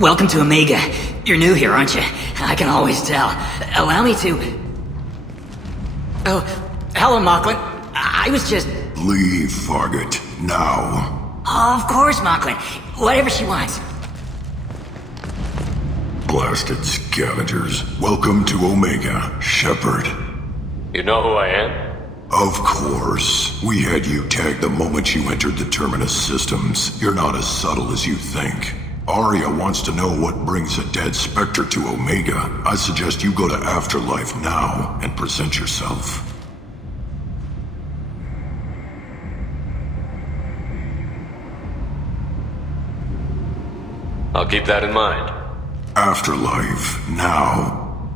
Welcome to Omega. You're new here, aren't you? I can always tell. Allow me to... Oh, hello, Mocklin. I was just... Leave, Fargate. Now. Of course, Mocklin. Whatever she wants. Blasted scavengers. Welcome to Omega, Shepard. You know who I am? Of course. We had you tagged the moment you entered the Terminus systems. You're not as subtle as you think. Arya wants to know what brings a dead Spectre to Omega. I suggest you go to Afterlife now and present yourself. I'll keep that in mind. Afterlife now.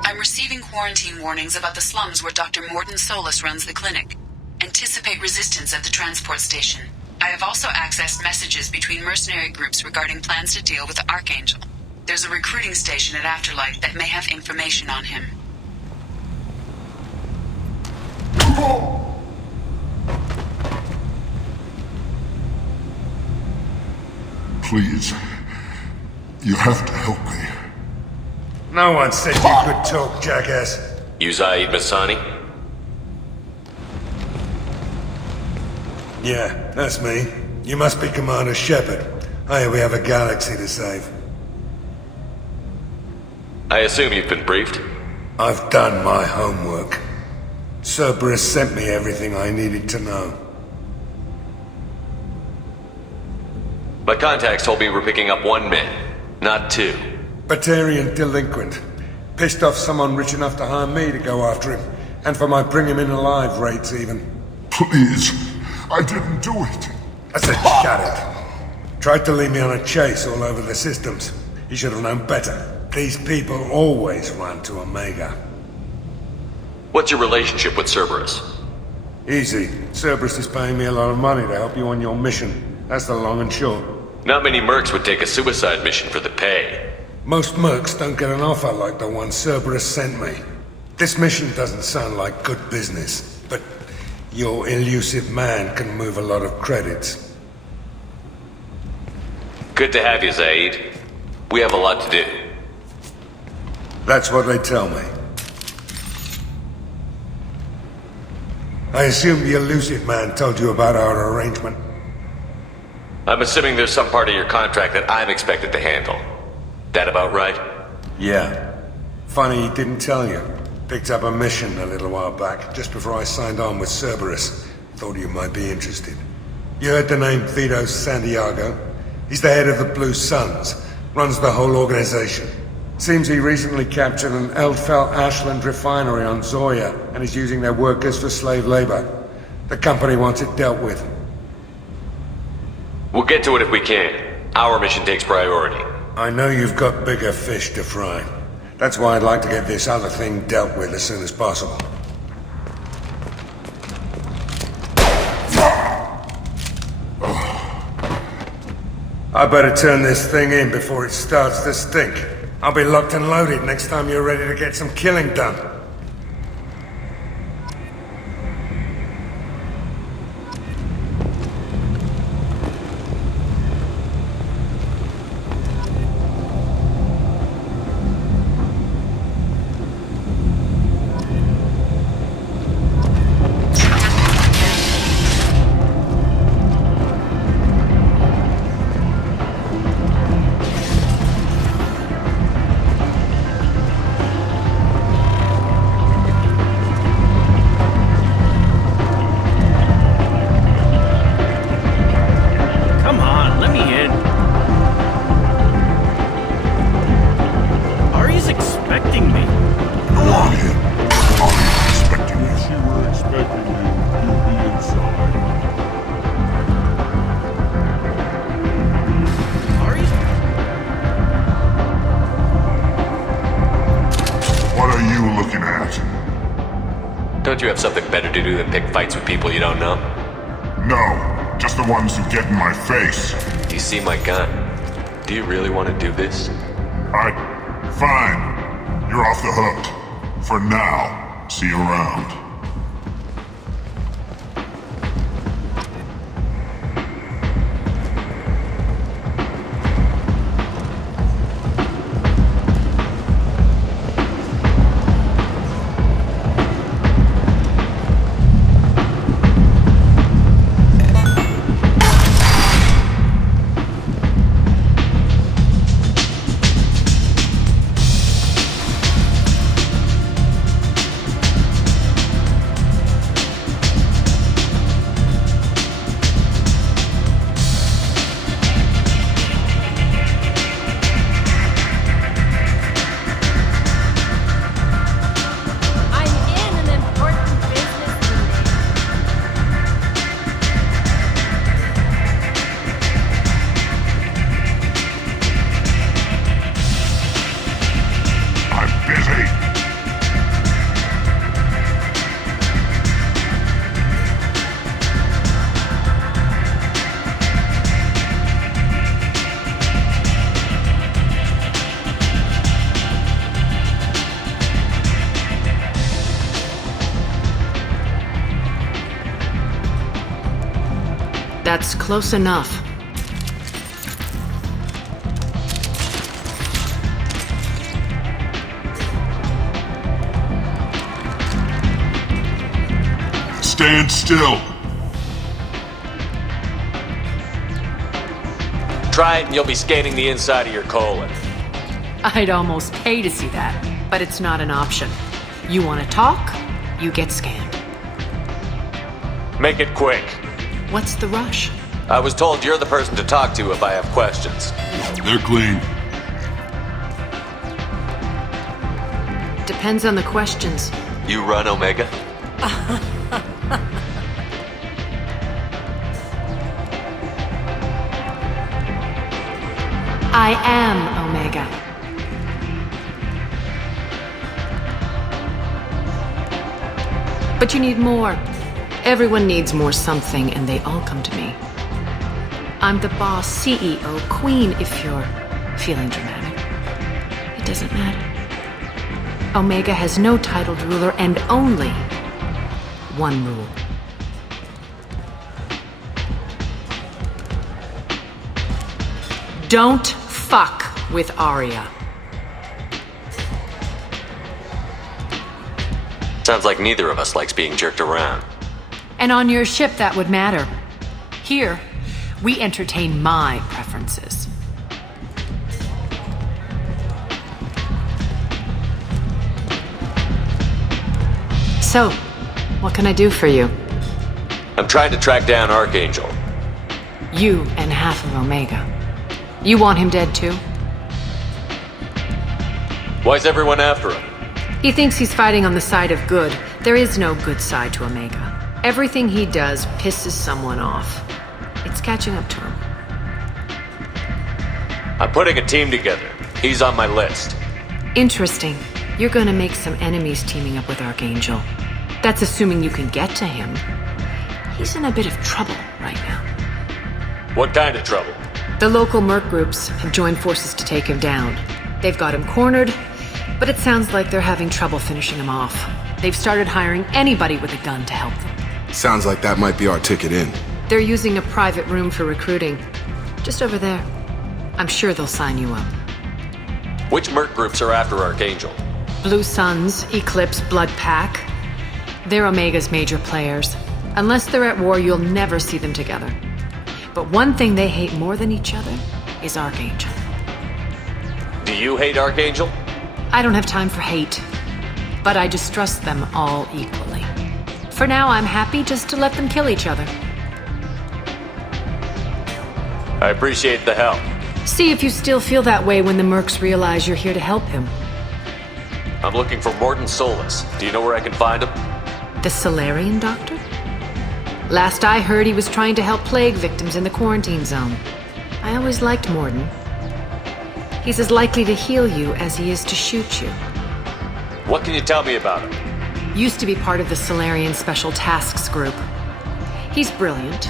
I'm receiving quarantine warnings about the slums where Dr. Morden Solus runs the clinic. Anticipate resistance at the transport station. I have also accessed messages between mercenary groups regarding plans to deal with the Archangel. There's a recruiting station at Afterlife that may have information on him. Please. You have to help me. No one said you could talk, jackass. You Zaid Masani? Yeah, that's me. You must be Commander Shepard. I hear we have a galaxy to save. I assume you've been briefed? I've done my homework. Cerberus sent me everything I needed to know. My contacts told me we're picking up 1 man, not 2. Batarian delinquent. Pissed off someone rich enough to hire me to go after him. And for my bring him in alive rates even. Please. I didn't do it. I said shut it. Tried to lead me on a chase all over the systems. He should have known better. These people always run to Omega. What's your relationship with Cerberus? Easy. Cerberus is paying me a lot of money to help you on your mission. That's the long and short. Not many mercs would take a suicide mission for the pay. Most mercs don't get an offer like the one Cerberus sent me. This mission doesn't sound like good business, but your elusive man can move a lot of credits. Good to have you, Zaid. We have a lot to do. That's what they tell me. I assume the elusive man told you about our arrangement. I'm assuming there's some part of your contract that I'm expected to handle. That about right? Yeah. Funny he didn't tell you. Picked up a mission a little while back, just before I signed on with Cerberus. Thought you might be interested. You heard the name Vito Santiago? He's the head of the Blue Suns. Runs the whole organization. Seems he recently captured an Eldfell Ashland refinery on Zoya and is using their workers for slave labor. The company wants it dealt with. We'll get to it if we can. Our mission takes priority. I know you've got bigger fish to fry. That's why I'd like to get this other thing dealt with as soon as possible. I better turn this thing in before it starts to stink. I'll be locked and loaded next time you're ready to get some killing done. Don't you have something better to do than pick fights with people you don't know? No, just the ones who get in my face. You see my gun? Do you really want to do this? Fine. You're off the hook. For now. See you around. That's close enough. Stand still. Try it and you'll be scanning the inside of your colon. I'd almost pay to see that, but it's not an option. You want to talk, you get scanned. Make it quick. What's the rush? I was told you're the person to talk to if I have questions. They're clean. Depends on the questions. You run Omega? I am Omega. But you need more. Everyone needs more something, and they all come to me. I'm the boss, CEO, queen, if you're feeling dramatic. It doesn't matter. Omega has no titled ruler and only one rule. Don't fuck with Arya. Sounds like neither of us likes being jerked around. And on your ship, that would matter. Here, we entertain my preferences. So, what can I do for you? I'm trying to track down Archangel. You and half of Omega. You want him dead too? Why's everyone after him? He thinks he's fighting on the side of good. There is no good side to Omega. Everything he does pisses someone off. It's catching up to him. I'm putting a team together. He's on my list. Interesting. You're gonna make some enemies teaming up with Archangel. That's assuming you can get to him. He's in a bit of trouble right now. What kind of trouble? The local merc groups have joined forces to take him down. They've got him cornered, but it sounds like they're having trouble finishing him off. They've started hiring anybody with a gun to help them. Sounds like that might be our ticket in. They're using a private room for recruiting. Just over there. I'm sure they'll sign you up. Which merc groups are after Archangel? Blue Suns, Eclipse, Blood Pack. They're Omega's major players. Unless they're at war, you'll never see them together. But one thing they hate more than each other is Archangel. Do you hate Archangel? I don't have time for hate, but I distrust them all equally. For now, I'm happy just to let them kill each other. I appreciate the help. See if you still feel that way when the mercs realize you're here to help him. I'm looking for Morton Solus. Do you know where I can find him? The Solarian doctor? Last I heard, he was trying to help plague victims in the quarantine zone. I always liked Morton. He's as likely to heal you as he is to shoot you. What can you tell me about him? Used to be part of the Solarian Special Tasks Group. He's brilliant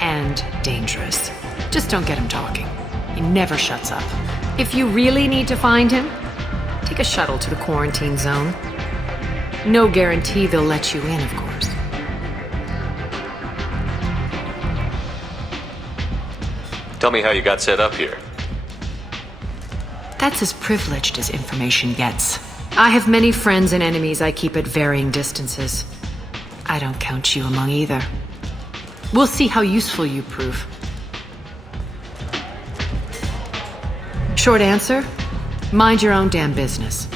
and dangerous. Just don't get him talking. He never shuts up. If you really need to find him, take a shuttle to the quarantine zone. No guarantee they'll let you in, of course. Tell me how you got set up here. That's as privileged as information gets. I have many friends and enemies I keep at varying distances. I don't count you among either. We'll see how useful you prove. Short answer, mind your own damn business.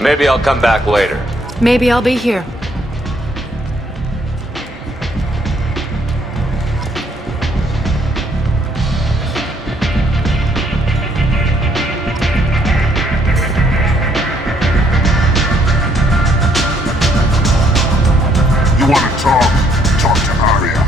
Maybe I'll come back later. Maybe I'll be here. You want to talk to Arya.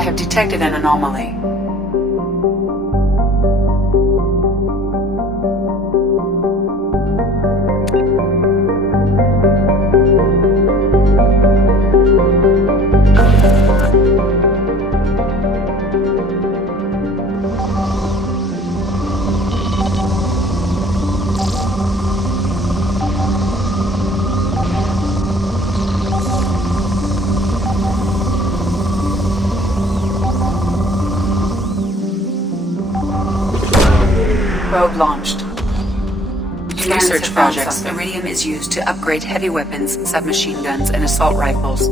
I have detected an anomaly. Probe launched. In research projects, iridium is used to upgrade heavy weapons, submachine guns, and assault rifles.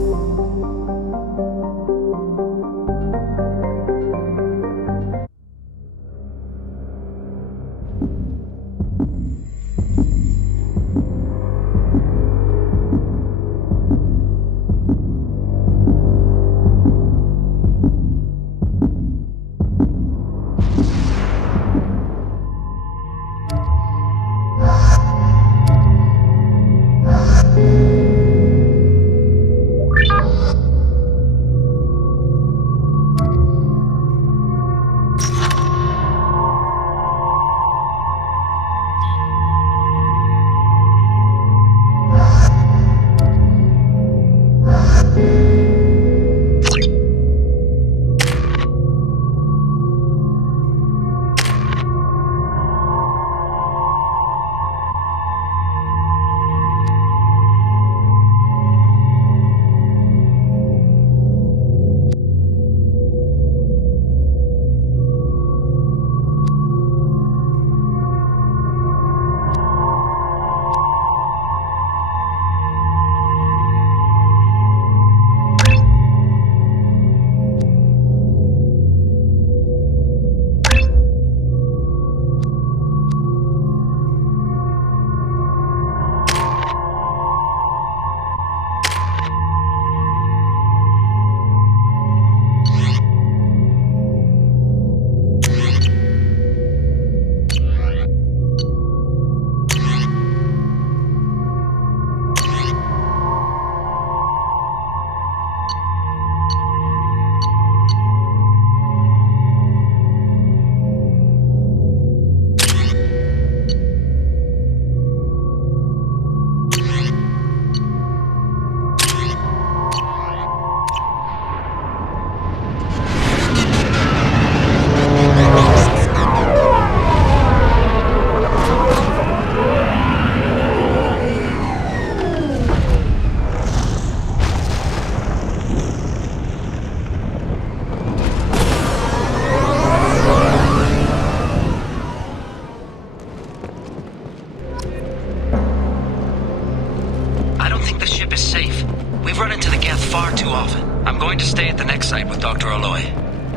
I'm going to stay at the next site with Dr. Aloy.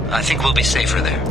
I think we'll be safer there.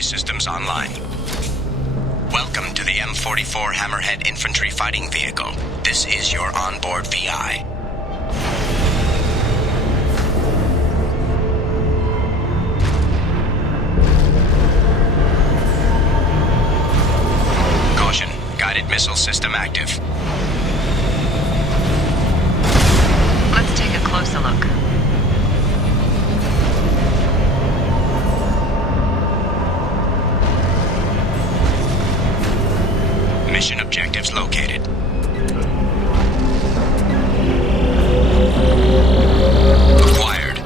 Systems online. Welcome to the M44 Hammerhead Infantry Fighting Vehicle. This is your onboard VI. missile system active. Let's take a closer look. Mission objectives located. Acquired.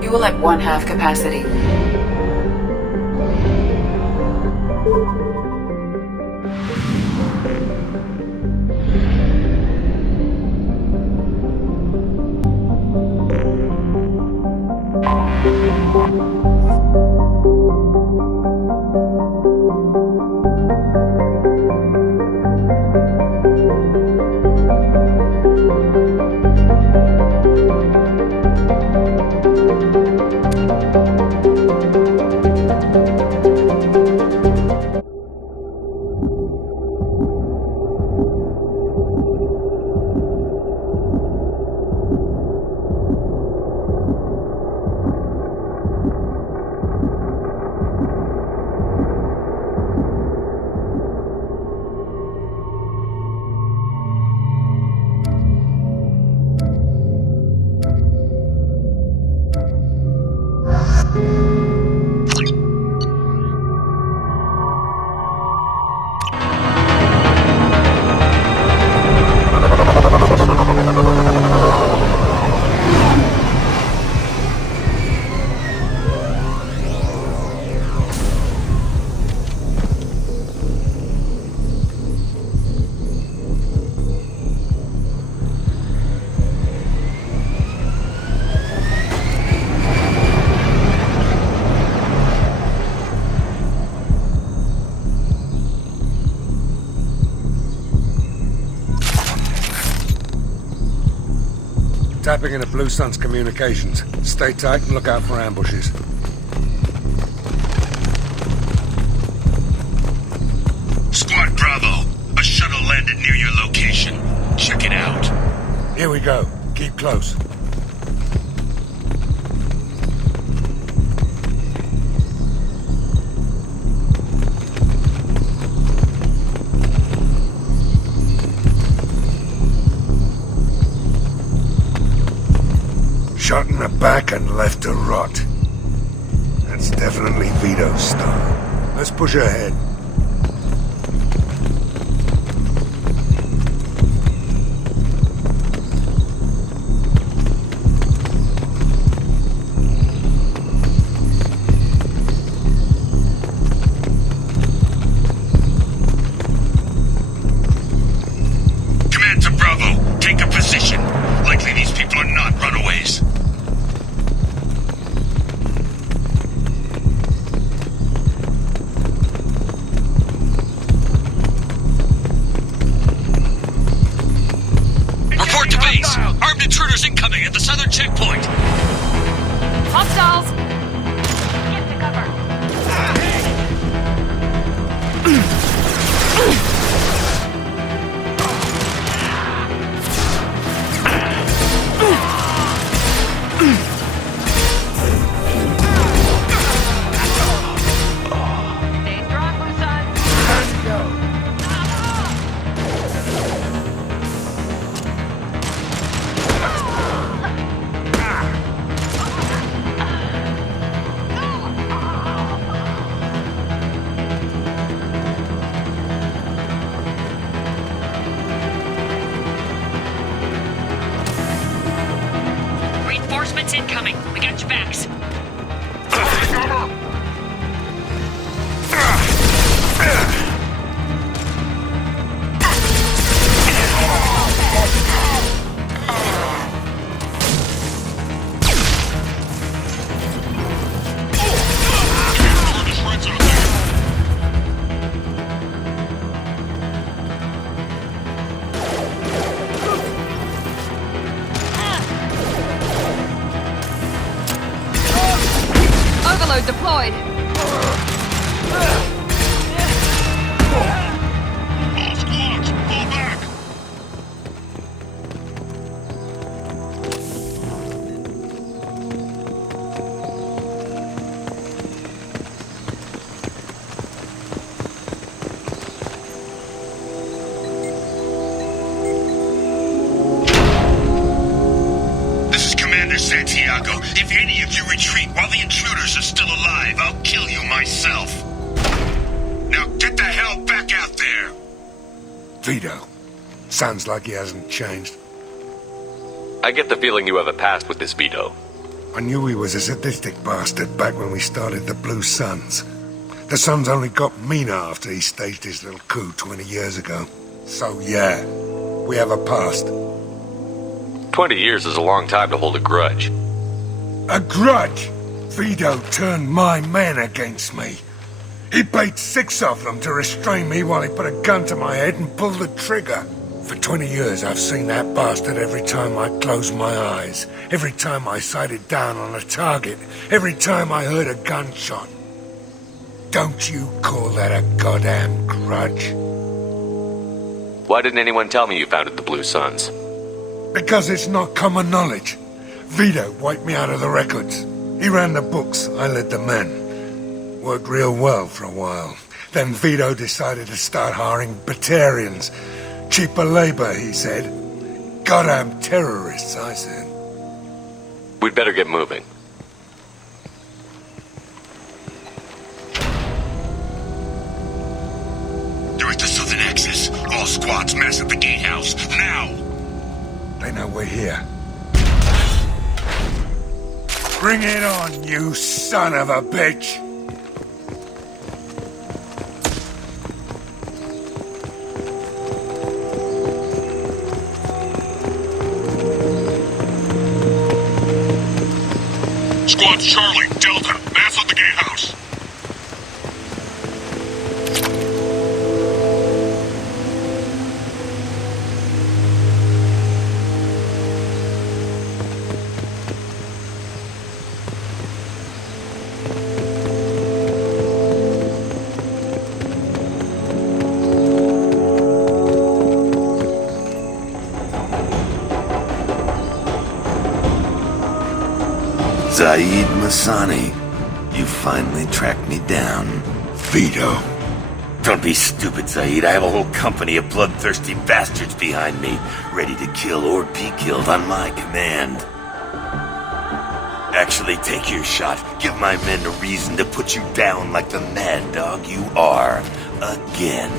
Fuel at 1/2 capacity. Tapping into Blue Sun's communications. Stay tight and look out for ambushes. Squad Bravo, a shuttle landed near your location. Check it out. Here we go. Keep close. Shot in the back and left to rot. That's definitely Vito's style. Let's push ahead. Command to Bravo, take a position. Likely these people are not runaways. Report to base. Armed intruders incoming at the southern checkpoint. Hostiles! Get to cover. Stay strong, Blue Sun. Let's go. Reinforcements incoming. We got your backs. Overload deployed. All squads, fall back. Commander Santiago. If any of you retreat while the intruders are still alive, I'll kill you myself. Now get the hell back out there! Vito. Sounds like he hasn't changed. I get the feeling you have a past with this Vito. I knew he was a sadistic bastard back when we started the Blue Suns. The Suns only got meaner after he staged his little coup 20 years ago. So yeah, we have a past. 20 years is a long time to hold a grudge. A grudge? Vito turned my men against me. He paid 6 of them to restrain me while he put a gun to my head and pulled the trigger. For 20 years I've seen that bastard every time I closed my eyes, every time I sighted down on a target, every time I heard a gunshot. Don't you call that a goddamn grudge? Why didn't anyone tell me you founded the Blue Suns? Because it's not common knowledge. Vito wiped me out of the records. He ran the books, I led the men. Worked real well for a while. Then Vito decided to start hiring Batarians. Cheaper labor, he said. Goddamn terrorists, I said. We'd better get moving. They're at the southern axis. All squads mass at the gatehouse. Now! They know we're here. Bring it on, you son of a bitch! Squad Charlie, Delta, mass at the gatehouse. Zaid Masani, you finally tracked me down. Vito. Don't be stupid, Zaid. I have a whole company of bloodthirsty bastards behind me, ready to kill or be killed on my command. Actually, take your shot. Give my men a reason to put you down like the mad dog you are. Again.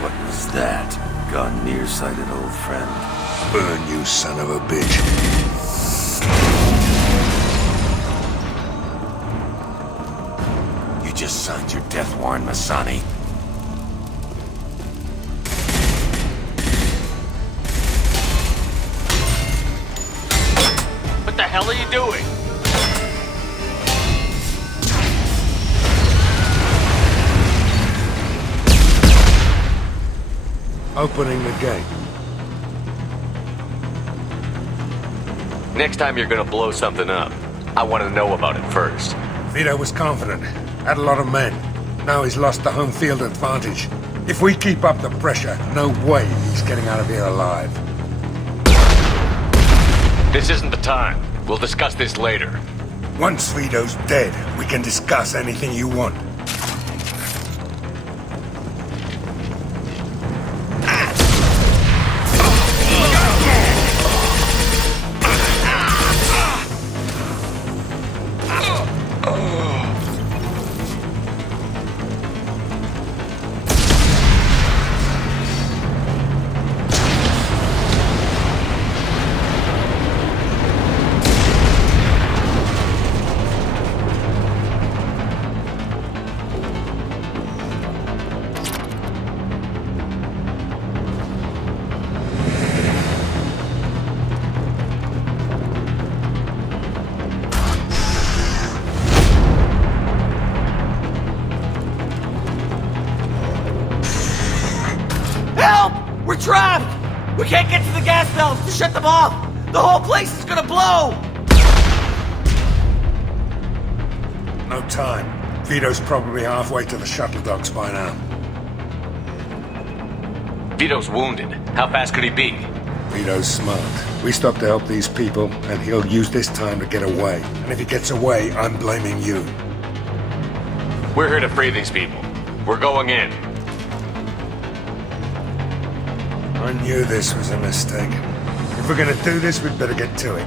What was that? Gone nearsighted, old friend. Burn, you son of a bitch. You just signed your death warrant, Masani. What the hell are you doing? Opening the gate. Next time you're gonna blow something up, I want to know about it first. Vito was confident. Had a lot of men. Now he's lost the home field advantage. If we keep up the pressure, no way he's getting out of here alive. This isn't the time. We'll discuss this later. Once Vito's dead, we can discuss anything you want. We're trapped! We can't get to the gas valves to shut them off! The whole place is gonna blow! No time. Vito's probably halfway to the shuttle docks by now. Vito's wounded. How fast could he be? Vito's smart. We stop to help these people, and he'll use this time to get away. And if he gets away, I'm blaming you. We're here to free these people. We're going in. I knew this was a mistake. If we're gonna do this, we'd better get to it.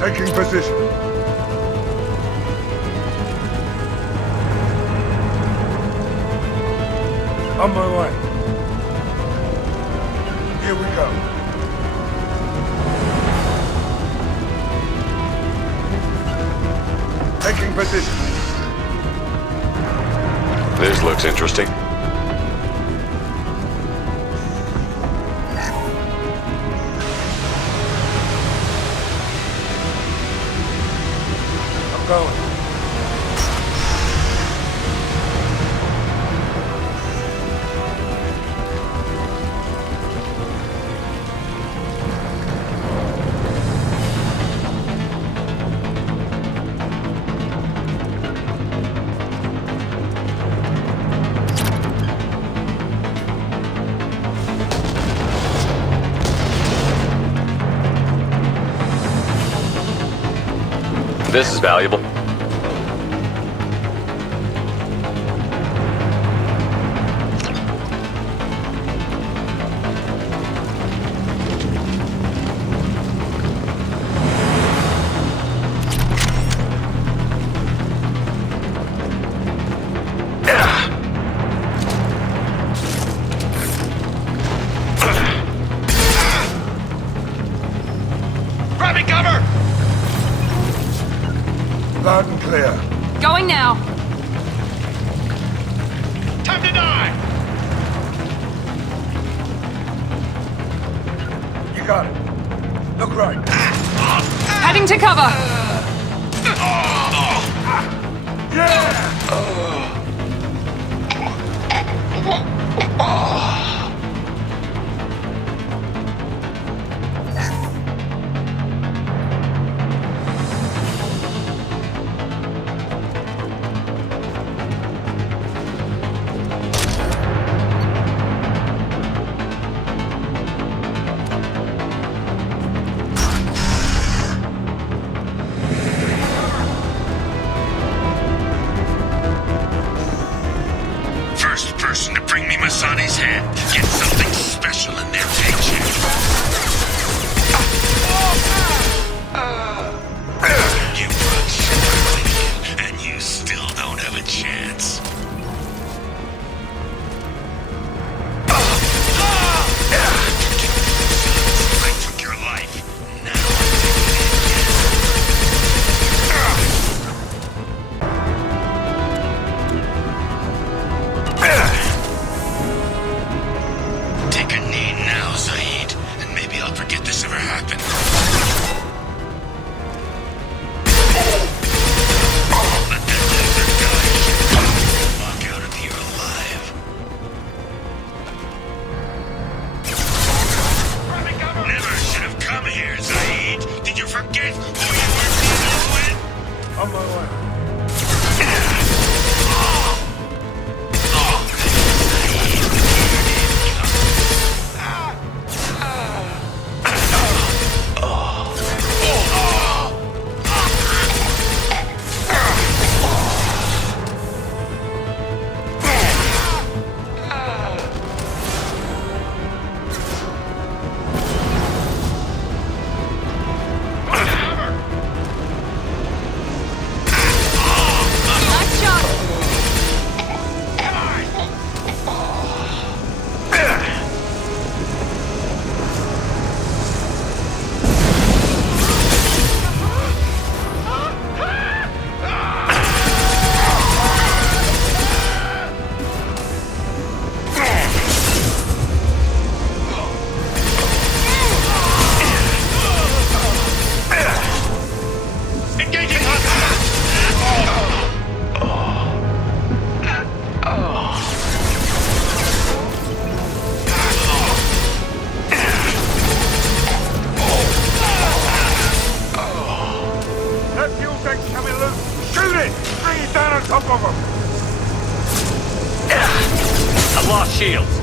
Taking position. On my way. Here we go. Taking position. This looks interesting. Going. This is valuable. Grabbing cover! Loud and clear. Going now. Time to die! You got it. Look right. Heading to cover. Yeah! First person to bring me Masani's head gets something special in their paycheck. You run shit, and you still don't have a chance. I took your life. lost shields.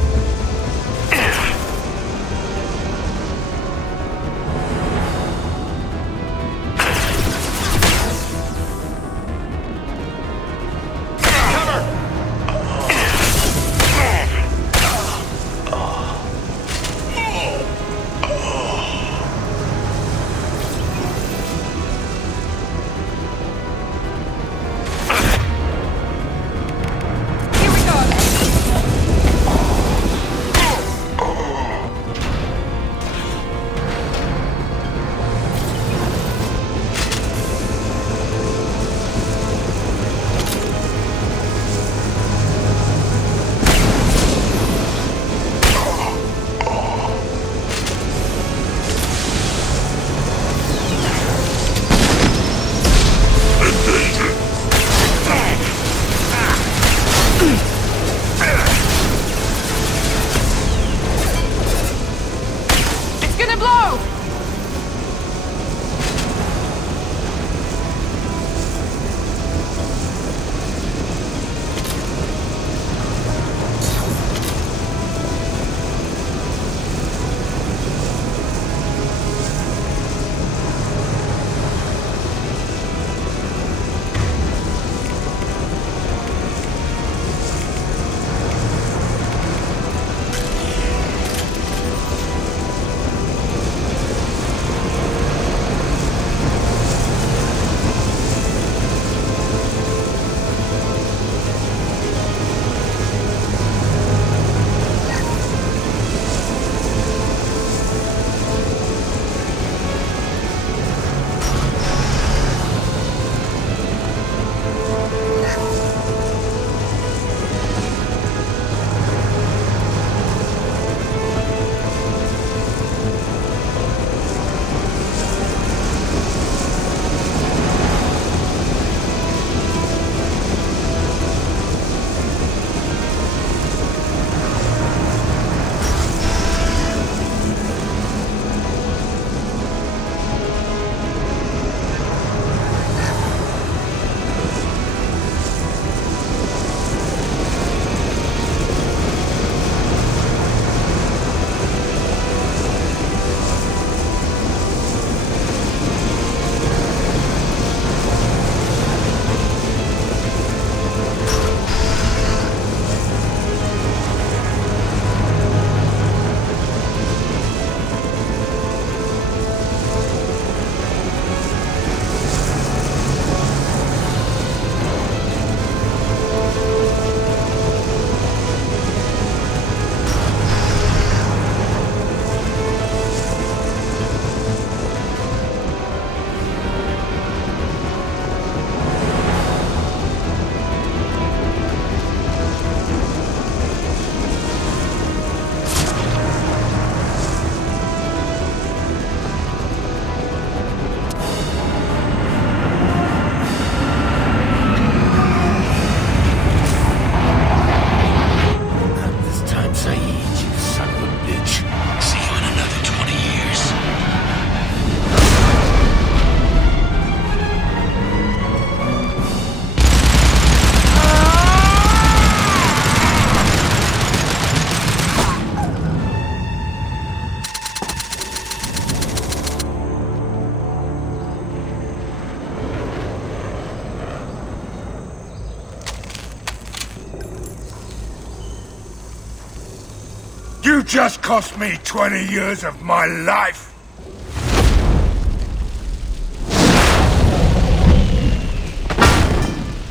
You just cost me 20 years of my life!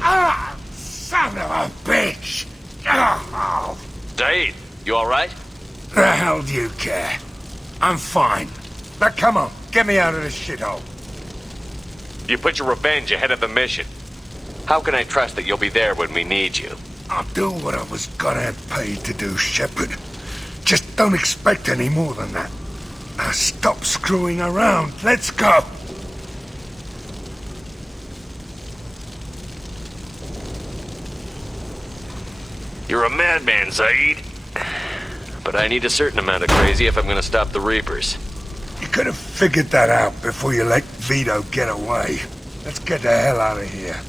Ah! Son of a bitch! Oh. Zaid, you alright? The hell do you care? I'm fine. Now come on, get me out of this shithole. You put your revenge ahead of the mission. How can I trust that you'll be there when we need you? I'll do what I was gonna have paid to do, Shepard. Just don't expect any more than that. Now stop screwing around. Let's go. You're a madman, Zaid. But I need a certain amount of crazy if I'm gonna stop the Reapers. You could have figured that out before you let Vito get away. Let's get the hell out of here.